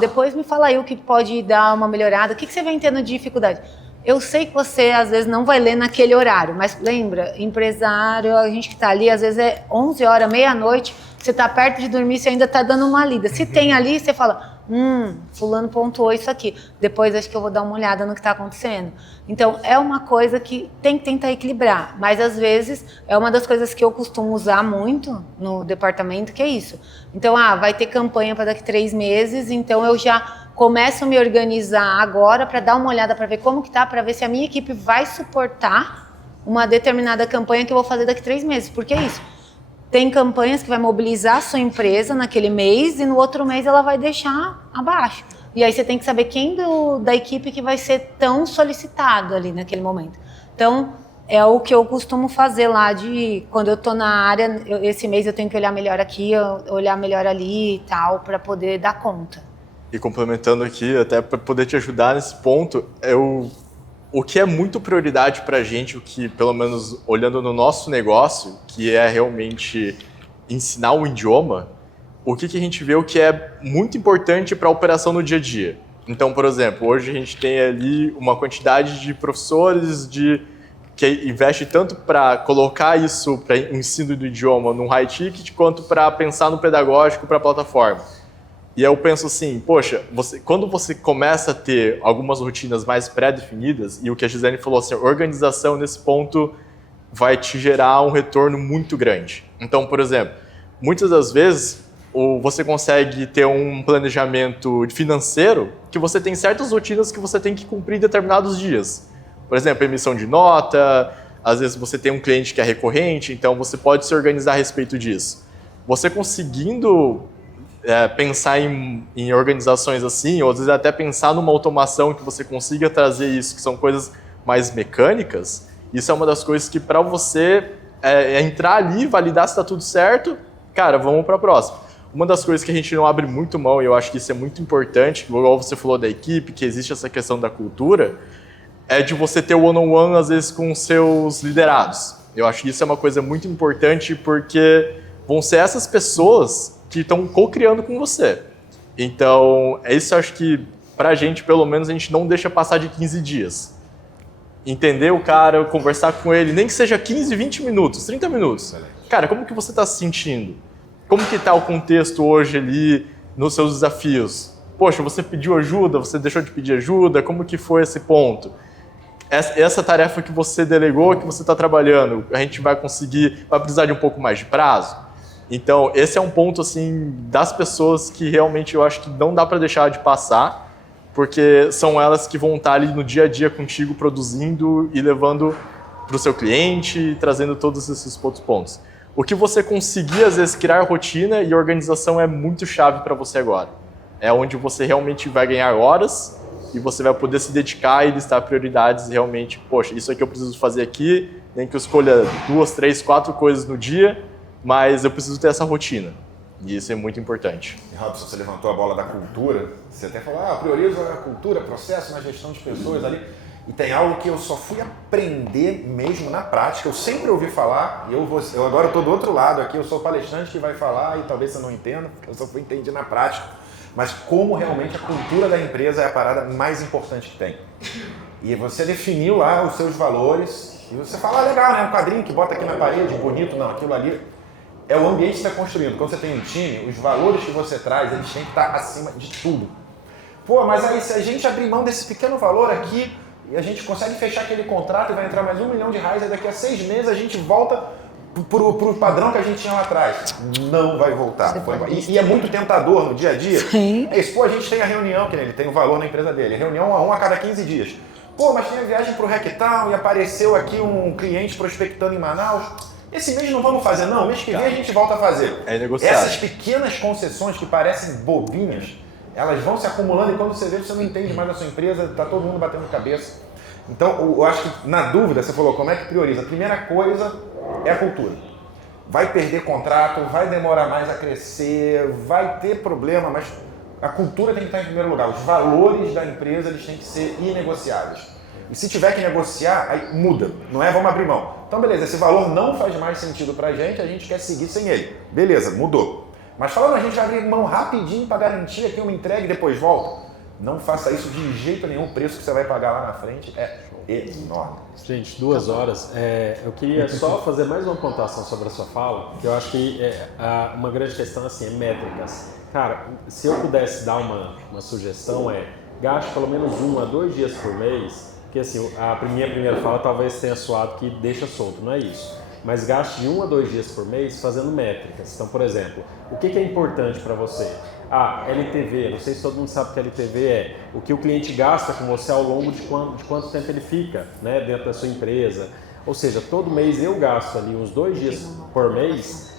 Depois me fala aí o que pode dar uma melhorada. O que você vem tendo de dificuldade? Eu sei que você, às vezes, não vai ler naquele horário, mas lembra, empresário, a gente que está ali, às vezes é 11 horas, meia-noite, você está perto de dormir, você ainda está dando uma lida. Se tem ali, você fala, fulano pontuou isso aqui. Depois acho que eu vou dar uma olhada no que está acontecendo. Então, é uma coisa que tem que tentar equilibrar, mas às vezes é uma das coisas que eu costumo usar muito no departamento, que é isso. Então, vai ter campanha para daqui 3 meses, então eu já começo a me organizar agora para dar uma olhada para ver como que tá, para ver se a minha equipe vai suportar uma determinada campanha que eu vou fazer daqui 3 meses. Porque é isso. Tem campanhas que vai mobilizar a sua empresa naquele mês e no outro mês ela vai deixar abaixo. E aí você tem que saber quem da equipe que vai ser tão solicitado ali naquele momento. Então, é o que eu costumo fazer lá de quando eu tô na área, esse mês eu tenho que olhar melhor aqui, olhar melhor ali e tal, para poder dar conta. E complementando aqui, até para poder te ajudar nesse ponto, o que é muito prioridade para a gente, o que, pelo menos olhando no nosso negócio, que é realmente ensinar o idioma, o que a gente vê o que é muito importante para a operação no dia a dia. Então, por exemplo, hoje a gente tem ali uma quantidade de professores que investe tanto para colocar isso para o ensino do idioma num high ticket, quanto para pensar no pedagógico para a plataforma. E aí eu penso assim, poxa, quando você começa a ter algumas rotinas mais pré-definidas, e o que a Gisele falou assim, a organização nesse ponto vai te gerar um retorno muito grande. Então, por exemplo, muitas das vezes você consegue ter um planejamento financeiro que você tem certas rotinas que você tem que cumprir em determinados dias. Por exemplo, emissão de nota, às vezes você tem um cliente que é recorrente, então você pode se organizar a respeito disso. Você conseguindo pensar em organizações assim, ou às vezes até pensar numa automação que você consiga trazer isso, que são coisas mais mecânicas, isso é uma das coisas que para você entrar ali, validar se está tudo certo, cara, vamos para a próxima. Uma das coisas que a gente não abre muito mão, e eu acho que isso é muito importante, igual você falou da equipe, que existe essa questão da cultura, é de você ter o one-on-one, às vezes, com os seus liderados. Eu acho que isso é uma coisa muito importante, porque vão ser essas pessoas que estão co-criando com você. Então, isso eu acho que, pra gente, pelo menos, a gente não deixa passar de 15 dias. Entender o cara, conversar com ele, nem que seja 15, 20 minutos, 30 minutos. Cara, como que você está se sentindo? Como que está o contexto hoje ali nos seus desafios? Poxa, você pediu ajuda, você deixou de pedir ajuda, como que foi esse ponto? Essa tarefa que você delegou, que você está trabalhando, a gente vai precisar de um pouco mais de prazo? Então, esse é um ponto, assim, das pessoas que realmente eu acho que não dá para deixar de passar, porque são elas que vão estar ali no dia a dia contigo, produzindo e levando para o seu cliente, trazendo todos esses pontos. O que você conseguir, às vezes, criar rotina e organização é muito chave para você agora. É onde você realmente vai ganhar horas e você vai poder se dedicar e listar prioridades realmente. Poxa, isso aqui eu preciso fazer aqui, nem que eu escolha 2, 3, 4 coisas no dia, mas eu preciso ter essa rotina. E isso é muito importante. E Robson, você levantou a bola da cultura, você até falou, priorizo a cultura, processo na gestão de pessoas ali. E tem algo que eu só fui aprender mesmo na prática, eu sempre ouvi falar, e eu agora estou do outro lado aqui, eu sou palestrante que vai falar e talvez você não entenda, eu só fui entender na prática, mas como realmente a cultura da empresa é a parada mais importante que tem. E você definiu lá os seus valores, e você fala, legal, né? Um quadrinho que bota aqui na parede, bonito, não, aquilo ali é o ambiente que você está construindo. Quando você tem um time, os valores que você traz, eles têm que estar acima de tudo. Pô, mas aí se a gente abrir mão desse pequeno valor aqui, e a gente consegue fechar aquele contrato e vai entrar mais R$1 milhão, e daqui a 6 meses a gente volta pro padrão que a gente tinha lá atrás. Não vai voltar. E é muito tentador no dia a dia. Sim. É isso, pô, a gente tem a reunião, que ele tem o valor na empresa dele, reunião a cada 15 dias. Pô, mas tem a viagem pro Hacktown e apareceu aqui um cliente prospectando em Manaus. Esse mês não vamos fazer, não. Mês que vem a gente volta a fazer. É negociado. Essas pequenas concessões que parecem bobinhas, elas vão se acumulando e quando você vê, você não entende mais a sua empresa, tá todo mundo batendo cabeça. Então, eu acho que na dúvida, você falou, como é que prioriza? A primeira coisa é a cultura. Vai perder contrato, vai demorar mais a crescer, vai ter problema, mas a cultura tem que estar em primeiro lugar. Os valores da empresa, eles têm que ser inegociáveis. E se tiver que negociar, aí muda. Não é vamos abrir mão. Então, beleza, esse valor não faz mais sentido pra gente, a gente quer seguir sem ele. Beleza, mudou. Mas falando, a gente vai abrir mão rapidinho para garantir aqui uma entrega e depois volta. Não faça isso de jeito nenhum, o preço que você vai pagar lá na frente é enorme. Gente, 2 horas. Eu queria só fazer mais uma pontuação sobre a sua fala, que eu acho que uma grande questão assim, é métricas. Cara, se eu pudesse dar uma sugestão gaste pelo menos 1 a 2 dias por mês, porque assim, a minha primeira fala talvez tenha soado que deixa solto, não é isso. Mas gaste de 1 a 2 dias por mês fazendo métricas. Então, por exemplo, o que é importante para você? LTV, não sei se todo mundo sabe o que LTV é. O que o cliente gasta com você ao longo de quanto tempo ele fica, né, dentro da sua empresa. Ou seja, todo mês eu gasto ali uns 2 dias por mês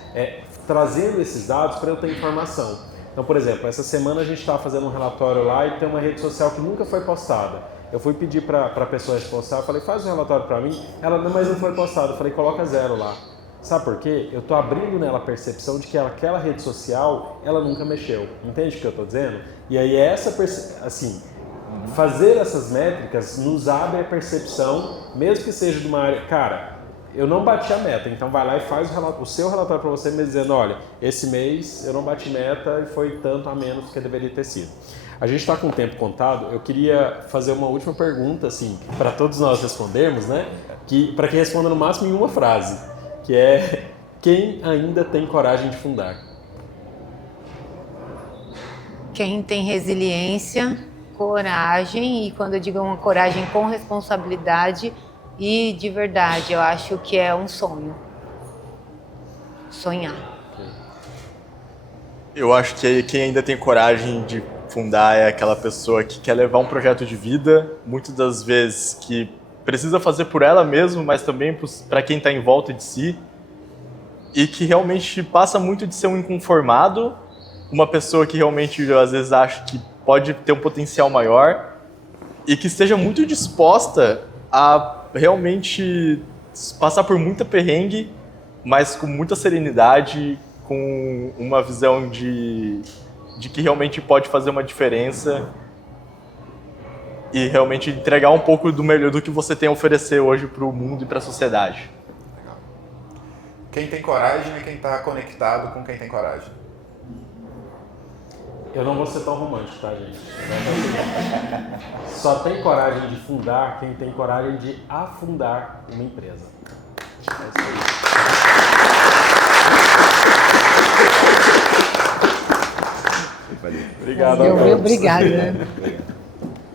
trazendo esses dados para eu ter informação. Então, por exemplo, essa semana a gente estava fazendo um relatório lá e tem uma rede social que nunca foi postada. Eu fui pedir para a pessoa responsável, falei, faz um relatório para mim. Ela, não, mas não foi postado. Eu falei, coloca 0 lá. Sabe por quê? Eu estou abrindo nela a percepção de que aquela rede social, ela nunca mexeu. Entende o que eu estou dizendo? E aí fazer essas métricas nos abre a percepção, mesmo que seja de uma área... Cara, eu não bati a meta, então vai lá e faz o seu relatório para você mesmo dizendo, olha, esse mês eu não bati meta e foi tanto a menos do que deveria ter sido. A gente está com o tempo contado, eu queria fazer uma última pergunta, assim, para todos nós respondermos, né? Para que responda no máximo em uma frase, que é, quem ainda tem coragem de fundar? Quem tem resiliência, coragem, e quando eu digo uma coragem com responsabilidade e de verdade, eu acho que é um sonho. Sonhar. Eu acho que quem ainda tem coragem de fundar é aquela pessoa que quer levar um projeto de vida, muitas das vezes que precisa fazer por ela mesma, mas também para quem está em volta de si, e que realmente passa muito de ser um inconformado, uma pessoa que realmente às vezes acha que pode ter um potencial maior e que esteja muito disposta a realmente passar por muita perrengue, mas com muita serenidade, com uma visão de que realmente pode fazer uma diferença e realmente entregar um pouco do melhor do que você tem a oferecer hoje para o mundo e para a sociedade. Legal. Quem tem coragem é quem está conectado com quem tem coragem. Eu não vou ser tão romântico, tá, gente? Só tem coragem de fundar quem tem coragem de afundar uma empresa. É isso aí. Obrigado. Obrigada.